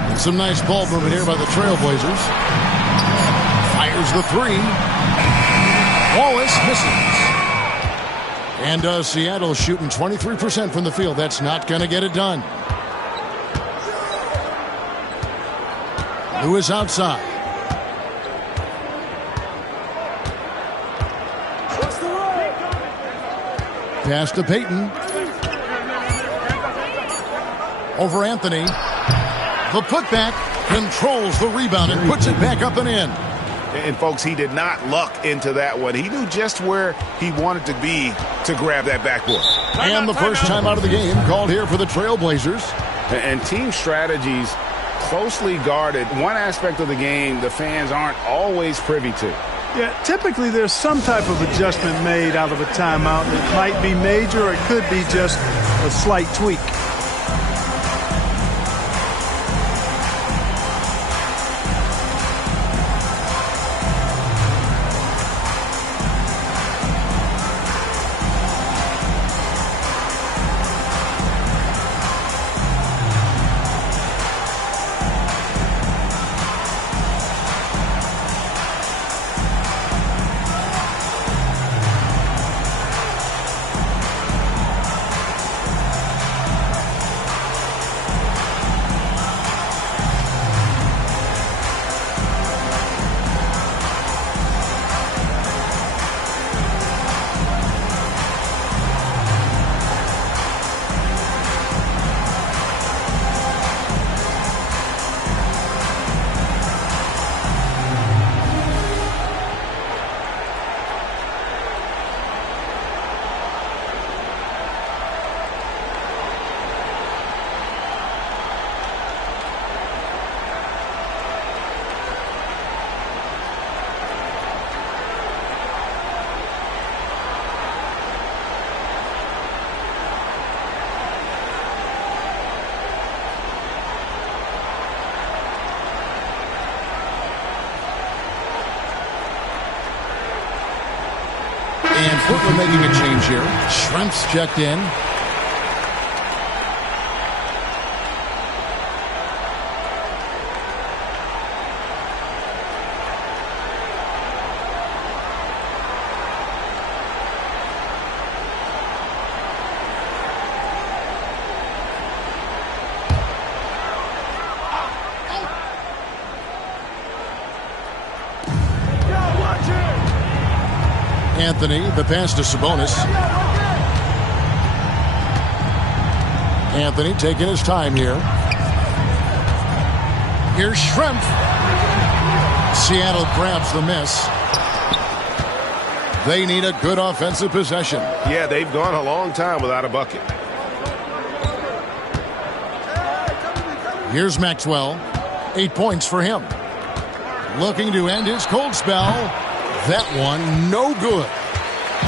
And some nice ball movement here by the Trailblazers. Fires the three. Wallace misses. And Seattle shooting 23% from the field. That's not going to get it done. Lewis outside. Pass to Payton. Over Anthony. The putback controls the rebound and puts it back up and in. And, folks, he did not luck into that one. He knew just where he wanted to be to grab that backboard. And the first time out of the game called here for the Trailblazers. And team strategies closely guarded. One aspect of the game the fans aren't always privy to. Yeah, typically there's some type of adjustment made out of a timeout. It might be major or it could be just a slight tweak. Portland making a change here. Schrempf's checked in. Anthony, the pass to Sabonis. Anthony taking his time here. Here's Schrempf. Seattle grabs the miss. They need a good offensive possession. Yeah, they've gone a long time without a bucket. Here's Maxwell. 8 points for him. Looking to end his cold spell. That one, no good.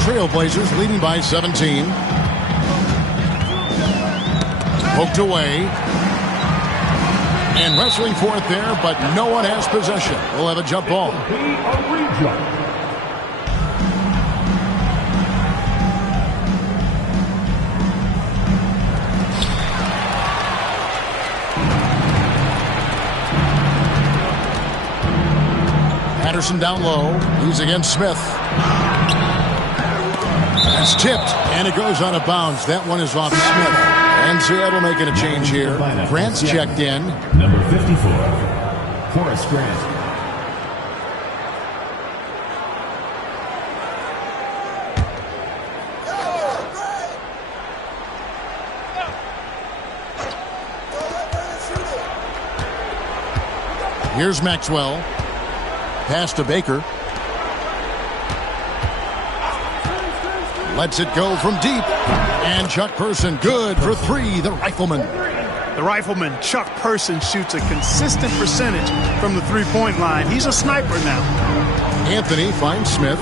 Trailblazers leading by 17. Poked away. And wrestling for it there, but no one has possession. We'll have a jump ball. Patterson down low. He's against Smith. It's tipped, and it goes out of bounds. That one is off Smith. And Seattle making a change here. Grant's checked in. Number 54, Horace Grant. Here's Maxwell. Pass to Baker. Lets it go from deep. And Chuck Person good for three, the Rifleman. The Rifleman, Chuck Person, shoots a consistent percentage from the three-point line. He's a sniper now. Anthony finds Smith.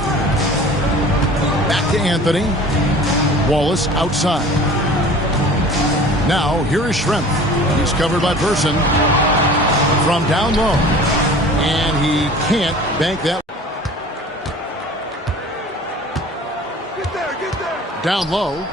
Back to Anthony. Wallace outside. Now, here is Schrempf. He's covered by Person. From down low. And he can't bank that. Down low.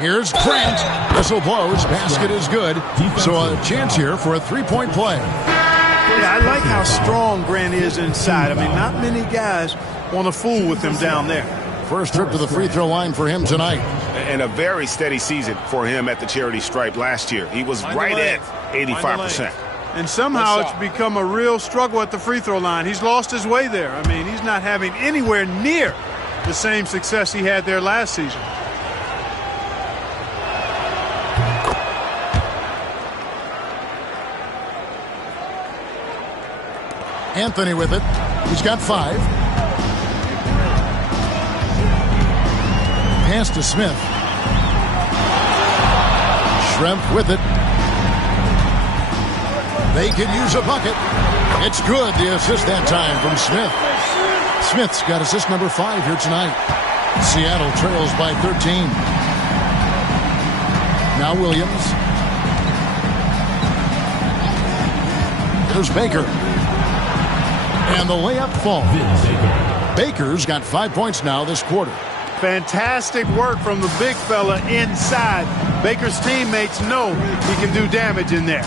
Here's Grant. Whistle blows. Basket is good. So a chance here for a three-point play. Yeah, I like how strong Grant is inside. I mean, not many guys want to fool with him down there. First trip to the free throw line for him tonight. And a very steady season for him at the charity stripe last year. He was right at 85%. And somehow it's become a real struggle at the free throw line. He's lost his way there. I mean, he's not having anywhere near the same success he had there last season. Anthony with it. He's got 5. Pass to Smith. Schrempf with it. They can use a bucket. It's good. The assist that time from Smith. Smith's got assist number 5 here tonight. Seattle trails by 13. Now Williams. There's Baker. And the layup falls. Baker's got 5 points now this quarter. Fantastic work from the big fella inside. Baker's teammates know he can do damage in there.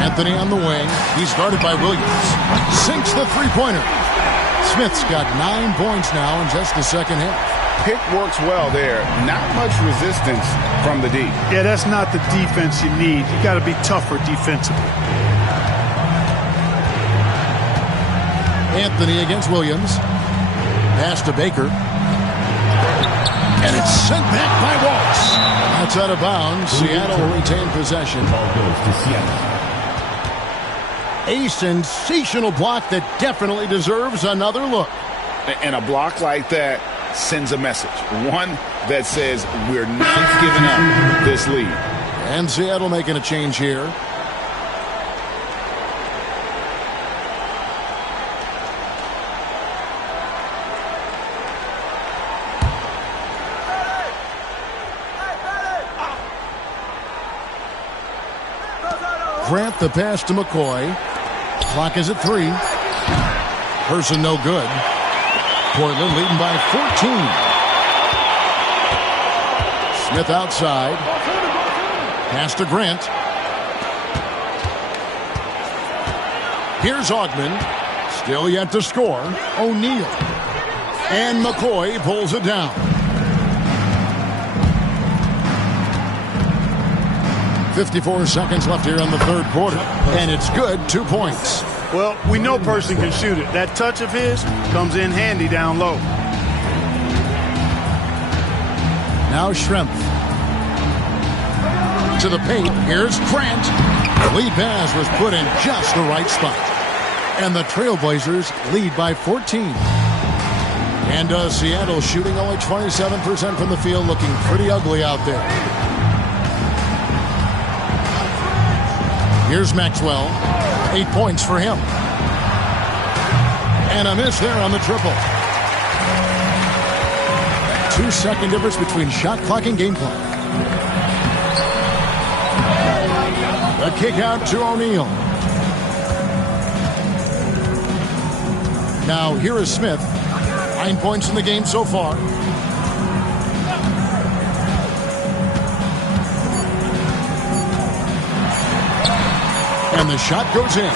Anthony on the wing. He's guarded by Williams. Sinks the three-pointer. Smith's got 9 points now in just the second half. Pick works well there. Not much resistance from the D. Yeah, that's not the defense you need. You got to be tougher defensively. Anthony against Williams. Pass to Baker. And it's sent back by Wallace. That's out of bounds. Seattle will retain possession. Ball goes to Seattle. A sensational block that definitely deserves another look. And a block like that sends a message. One that says we're not giving up this lead. And Seattle making a change here. Grant the pass to McCoy. Clock is at 3. Person no good. Portland leading by 14. Smith outside. Pass to Grant. Here's Augman. Still yet to score. O'Neal. And McCoy pulls it down. .54 seconds left here in the third quarter. And it's good. 2 points. Well, we know Person can shoot it. That touch of his comes in handy down low. Now Schrempf. To the paint. Here's Grant. The lead pass was put in just the right spot. And the Trailblazers lead by 14. And Seattle shooting only 27% from the field, looking pretty ugly out there. Here's Maxwell. 8 points for him. And a miss there on the triple. 2-second difference between shot clock and game clock. A kick out to O'Neal. Now here is Smith. 9 points in the game so far. And the shot goes in.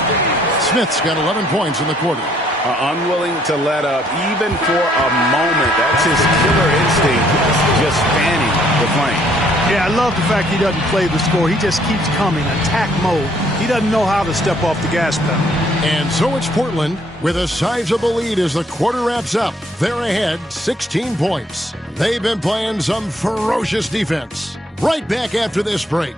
Smith's got 11 points in the quarter. Unwilling to let up even for a moment. That's his killer instinct, just fanning the flame. Yeah, I love the fact he doesn't play the score. He just keeps coming, attack mode. He doesn't know how to step off the gas pedal. And so it's Portland with a sizable lead as the quarter wraps up. They're ahead 16 points. They've been playing some ferocious defense. Right back after this break.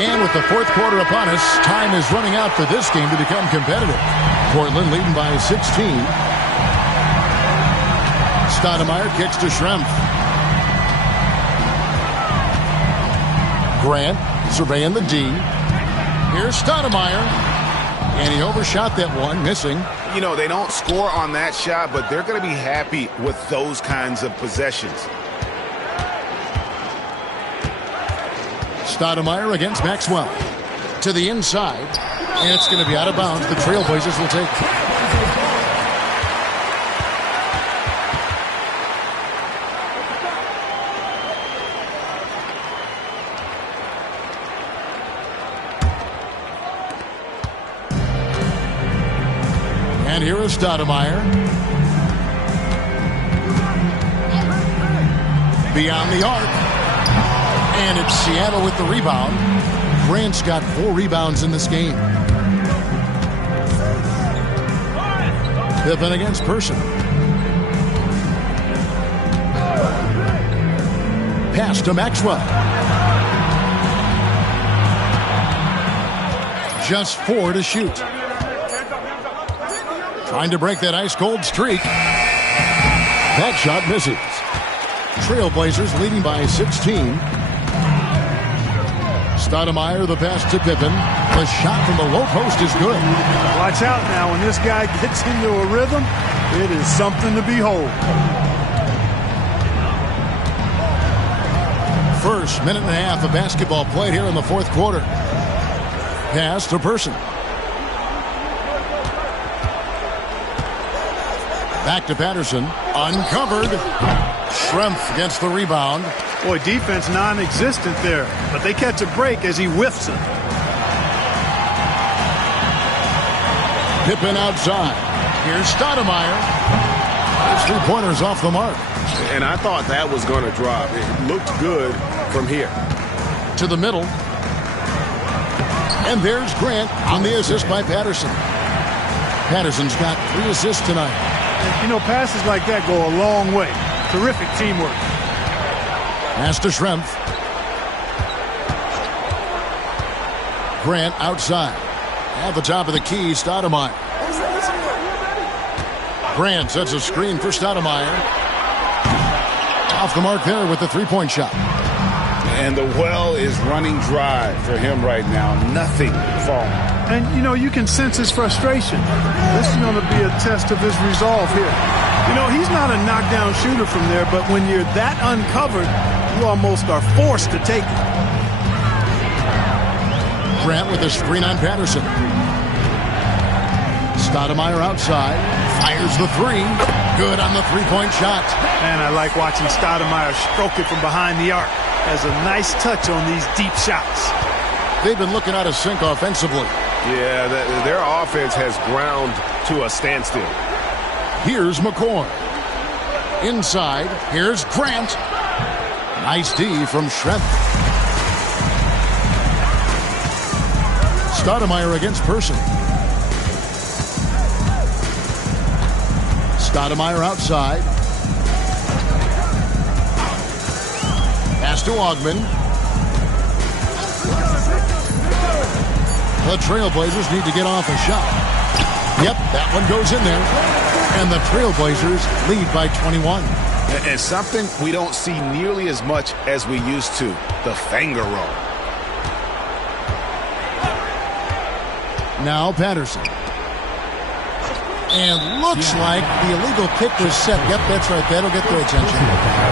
And with the fourth quarter upon us, time is running out for this game to become competitive. Portland leading by 16. Stoudemire kicks to Schrempf. Grant surveying the D. Here's Stoudemire. And he overshot that one, missing. You know, they don't score on that shot, but they're going to be happy with those kinds of possessions. Stoudemire against Maxwell. To the inside. And it's going to be out of bounds. The Trailblazers will take. And here is Stoudemire. Beyond the arc. And it's Seattle with the rebound. Grant's got 4 rebounds in this game. Pippen against Person. Pass to Maxwell. Just 4 to shoot. Trying to break that ice-cold streak. That shot misses. Trailblazers leading by 16. Stoudemire, the pass to Pippen. The shot from the low post is good. Watch out now. When this guy gets into a rhythm, it is something to behold. First minute and a half of basketball played here in the fourth quarter. Pass to Person. Back to Patterson. Uncovered. Schrempf gets the rebound. Boy, defense non-existent there, but they catch a break as he whiffs it. Pippen outside. Here's Stoudemire. His 3-pointers off the mark. And I thought that was going to drop. It looked good from here. To the middle. And there's Grant on the assist by Patterson. Patterson's got 3 assists tonight. You know, passes like that go a long way. Terrific teamwork. Pass to Schrempf. Grant outside. At the top of the key, Stoudemire. Grant sets a screen for Stoudemire. Off the mark there with the 3-point shot. And the well is running dry for him right now. Nothing falling. And, you know, you can sense his frustration. This is going to be a test of his resolve here. You know, he's not a knockdown shooter from there, but when you're that uncovered, you almost are forced to take it. Grant with a screen on Patterson. Stoudemire outside. Fires the three. Good on the three-point shot. And I like watching Stoudemire stroke it from behind the arc. Has a nice touch on these deep shots. They've been looking out of sync offensively. Yeah, their offense has ground to a standstill. Here's McCoy. Inside, here's Grant. Nice D from Schrempf. Stoudemire against Person. Stoudemire outside. Pass to Augmon. The Trailblazers need to get off a shot. Yep, that one goes in there. And the Trailblazers lead by 21. And something we don't see nearly as much as we used to, the finger roll. Now Patterson. And looks like the illegal kick was set. Yep, that's right. That'll get their attention.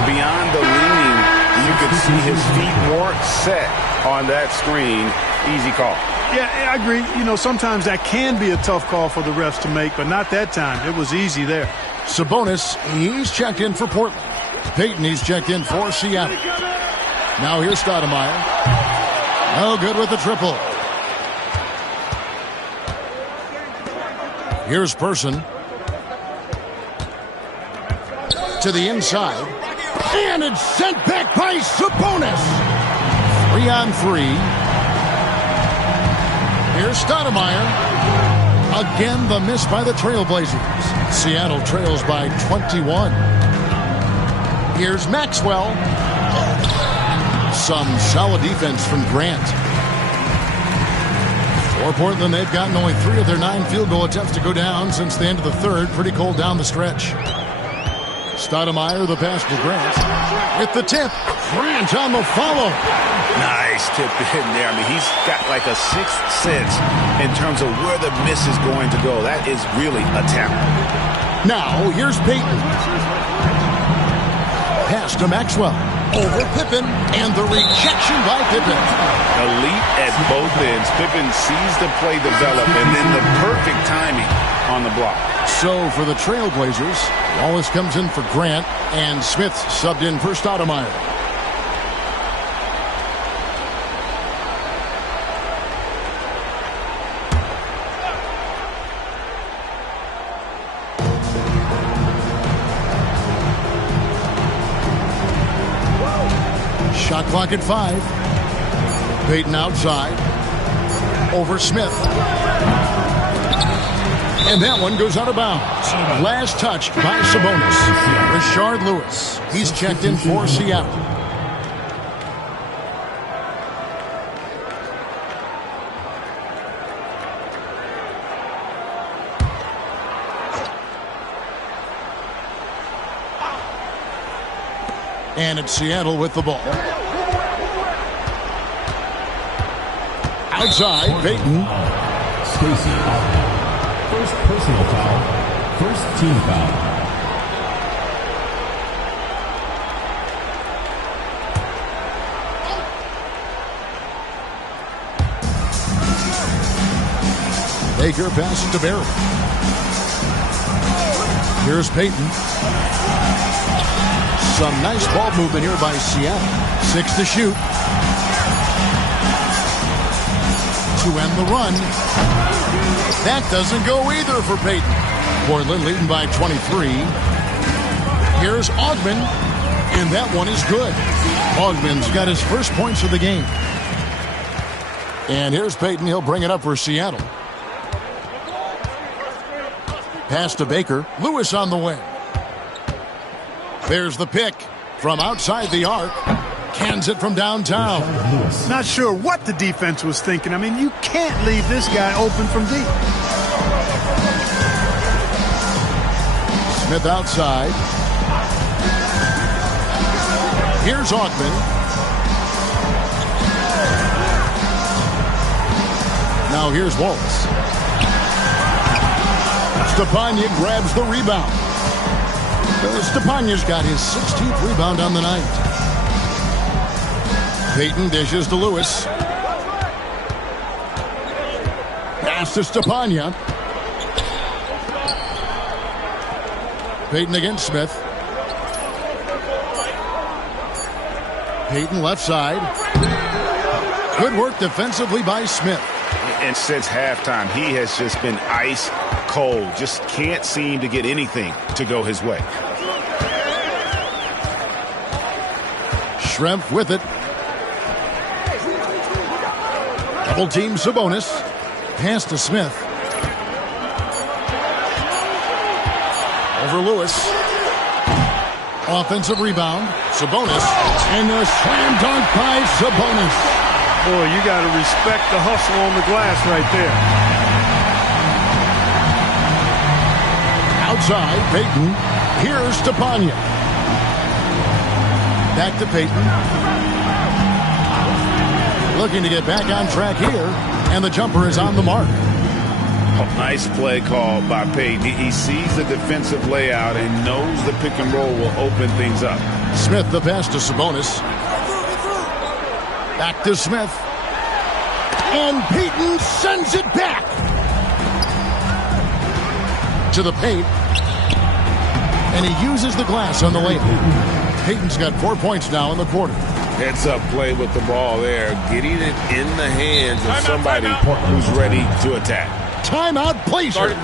Beyond the leaning, you can see his feet weren't set on that screen. Easy call. Yeah, I agree. You know, sometimes that can be a tough call for the refs to make, but not that time. It was easy there. Sabonis, he's checked in for Portland. Payton, he's checked in for Seattle. Now here's Stoudemire. No good with the triple. Here's Person. To the inside. And it's sent back by Sabonis. 3-on-3. Here's Stoudemire. Again, the miss by the Trailblazers. Seattle trails by 21. Here's Maxwell. Some solid defense from Grant. For Portland, they've gotten only 3 of their 9 field goal attempts to go down since the end of the third. Pretty cold down the stretch. Stoudemire, the pass to Grant. With the tip. Grant on the follow. Nice tip in there. I mean, he's got like a sixth sense in terms of where the miss is going to go. That is really a talent. Now, here's Payton. Pass to Maxwell. Over Pippen. And the rejection by Pippen. Elite at both ends. Pippen sees the play develop and then the perfect timing on the block. So for the Trailblazers, Wallace comes in for Grant, and Smith subbed in for Stoudemire. Shot clock at 5. Payton outside. Over Smith. And that one goes out of bounds. Last touched by Sabonis. Rashard Lewis. He's checked in for Seattle. And it's Seattle with the ball. Outside, Payton. Stacey Augmon. First personal foul. First team foul. Baker passes to Barry. Here's Payton. Some nice ball movement here by Seattle. 6 to shoot. To end the run. That doesn't go either for Payton. Portland leading by 23. Here's Augmon. And that one is good. Augman's got his first points of the game. And here's Payton. He'll bring it up for Seattle. Pass to Baker. Lewis on the way. There's the pick from outside the arc. Cans it from downtown. Not sure what the defense was thinking. I mean, you can't leave this guy open from deep. Smith outside. Here's Augmon. Now here's Wallace. Stepaniak grabs the rebound. Stepaniak's got his 16th rebound on the night. Payton dishes to Lewis. Pass to Stepaniak. Payton against Smith. Payton left side. Good work defensively by Smith. And since halftime, he has just been ice cold. Just can't seem to get anything to go his way. Schrempf with it. Double team Sabonis. Pass to Smith. Over Lewis. Offensive rebound. Sabonis. And a slam dunk by Sabonis. Boy, you got to respect the hustle on the glass right there. Outside, Payton. Here's Stepaniak. Back to Payton. Looking to get back on track here. And the jumper is on the mark. Oh, nice play call by Payton. He sees the defensive layout and knows the pick and roll will open things up. Smith the pass to Sabonis. Back to Smith. And Payton sends it back to the paint. And he uses the glass on the layup. Payton's got 4 points now in the quarter. Heads up play with the ball there. Getting it in the hands of somebody who's ready to attack. Timeout, Blazers.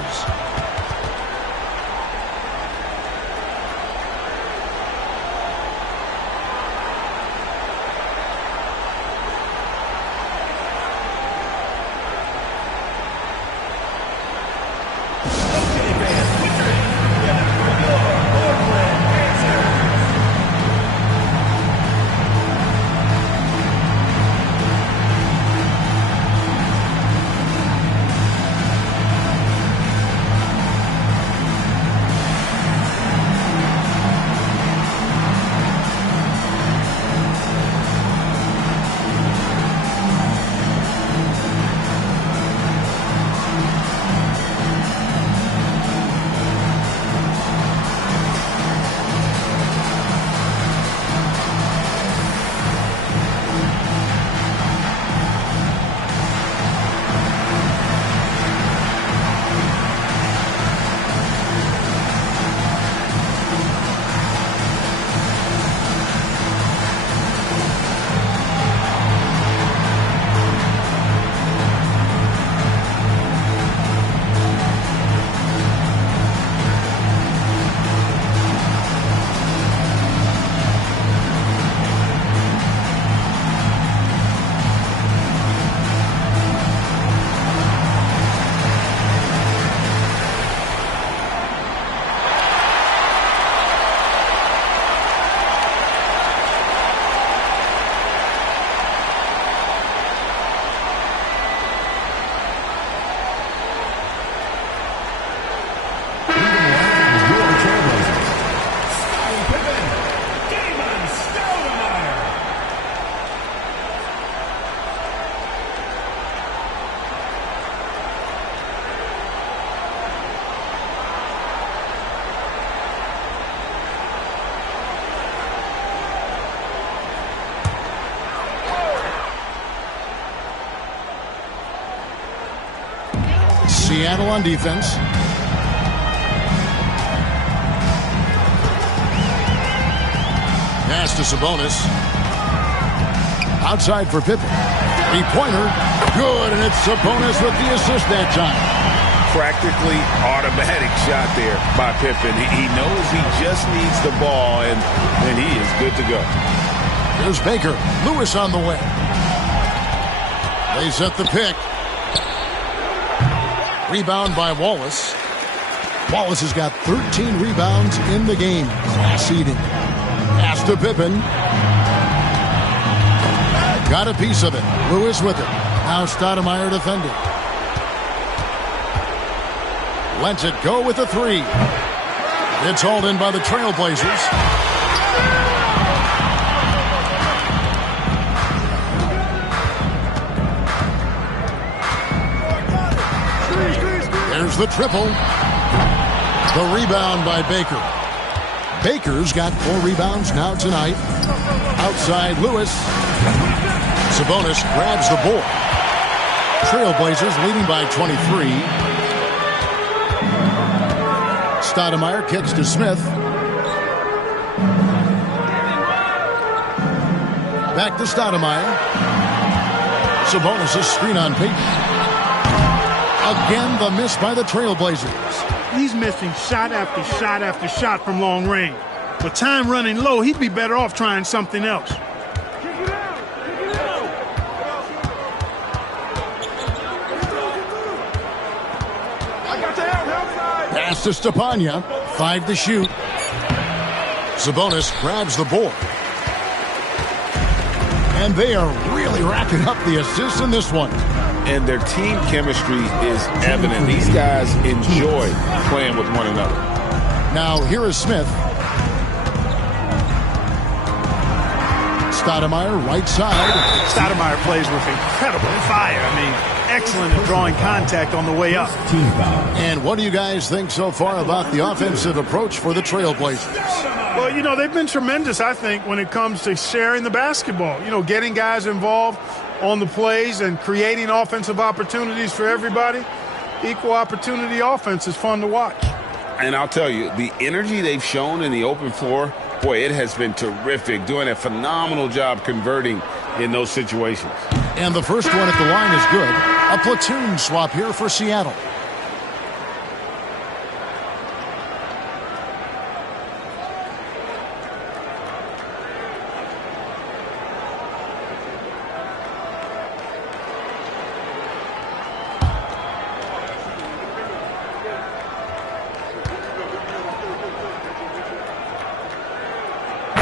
Seattle on defense. Pass to Sabonis. Outside for Pippen. Three-pointer. Good, and it's Sabonis with the assist that time. Practically automatic shot there by Pippen. He knows he just needs the ball, and he is good to go. Here's Baker. Lewis on the way. They set the pick. Rebound by Wallace. Wallace has got 13 rebounds in the game. Class eating. Pass to Pippen. Got a piece of it. Lewis with it. Now Stoudemire defending. Lets it go with a three. It's hauled in by the Trailblazers. Here's the triple. The rebound by Baker. Baker's got 4 rebounds now tonight. Outside Lewis. Sabonis grabs the board. Trailblazers leading by 23. Stoudemire kicks to Smith. Back to Stoudemire. Sabonis' screen on Payton. Again, the miss by the Trailblazers. He's missing shot after shot after shot from long range. With time running low, he'd be better off trying something else. Pass to Stepanya. 5 to shoot. Sabonis grabs the board. And they are really racking up the assists in this one. And their team chemistry is evident. These guys enjoy playing with one another. Now here is Smith. Stoudemire, right side. Stoudemire plays with incredible fire. I mean, excellent at drawing contact on the way up. And what do you guys think so far about the offensive approach for the Trailblazers? Well, you know, they've been tremendous, I think, when it comes to sharing the basketball. You know, getting guys involved on the plays and creating offensive opportunities for everybody. Equal opportunity offense is fun to watch. And I'll tell you, the energy they've shown in the open floor, boy, it has been terrific, doing a phenomenal job converting in those situations. And the first one at the line is good. A platoon swap here for Seattle.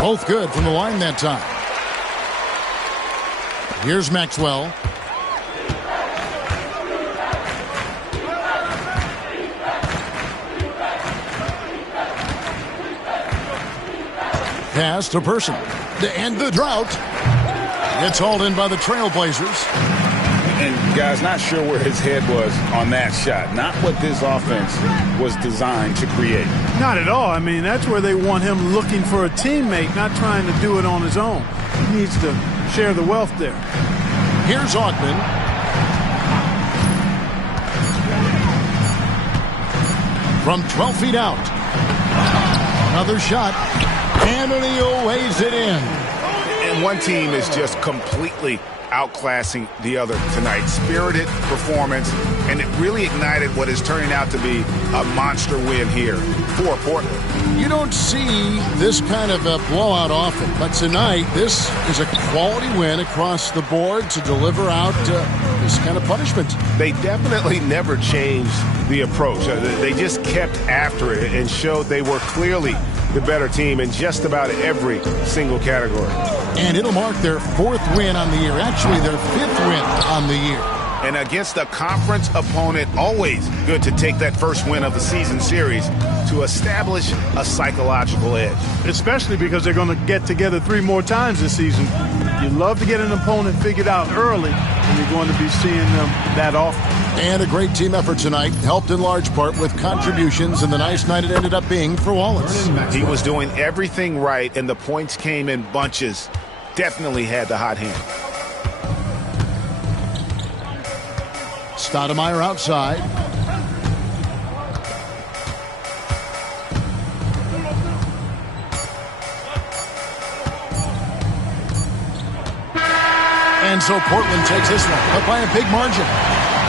Both good from the line that time. Here's Maxwell. Pass to Person. To end the drought. It's hauled in by the Trailblazers. And guys, not sure where his head was on that shot. Not what this offense was designed to create. Not at all. I mean, that's where they want him looking for a teammate, not trying to do it on his own. He needs to share the wealth there. Here's Augman. From 12 feet out. Another shot. And O'Neal weighs it in. And one team is just completely outclassing the other tonight. Spirited performance, and it really ignited what is turning out to be a monster win here for Portland. You don't see this kind of a blowout often, but tonight this is a quality win across the board to deliver out this kind of punishment. They definitely never changed the approach. They just kept after it and showed they were clearly the better team in just about every single category. And it'll mark their 4th win on the year, actually their 5th win on the year. And against a conference opponent, always good to take that first win of the season series to establish a psychological edge. Especially because they're going to get together 3 more times this season. You love to get an opponent figured out early, and you're going to be seeing them that often. And a great team effort tonight, helped in large part with contributions, and the nice night it ended up being for Wallace. He was doing everything right, and the points came in bunches. Definitely had the hot hand. Stoudemire outside. And so Portland takes this one, but by a big margin.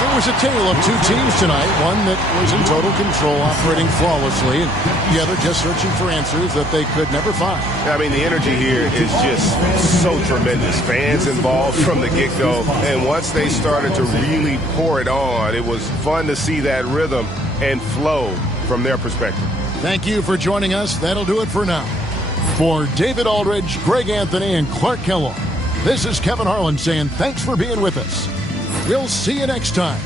It was a tale of 2 teams tonight, one that was in total control, operating flawlessly, and the other just searching for answers that they could never find. I mean, the energy here is just so tremendous. Fans involved from the get-go, and once they started to really pour it on, it was fun to see that rhythm and flow from their perspective. Thank you for joining us. That'll do it for now. For David Aldridge, Greg Anthony, and Clark Kellogg, this is Kevin Harlan saying thanks for being with us. We'll see you next time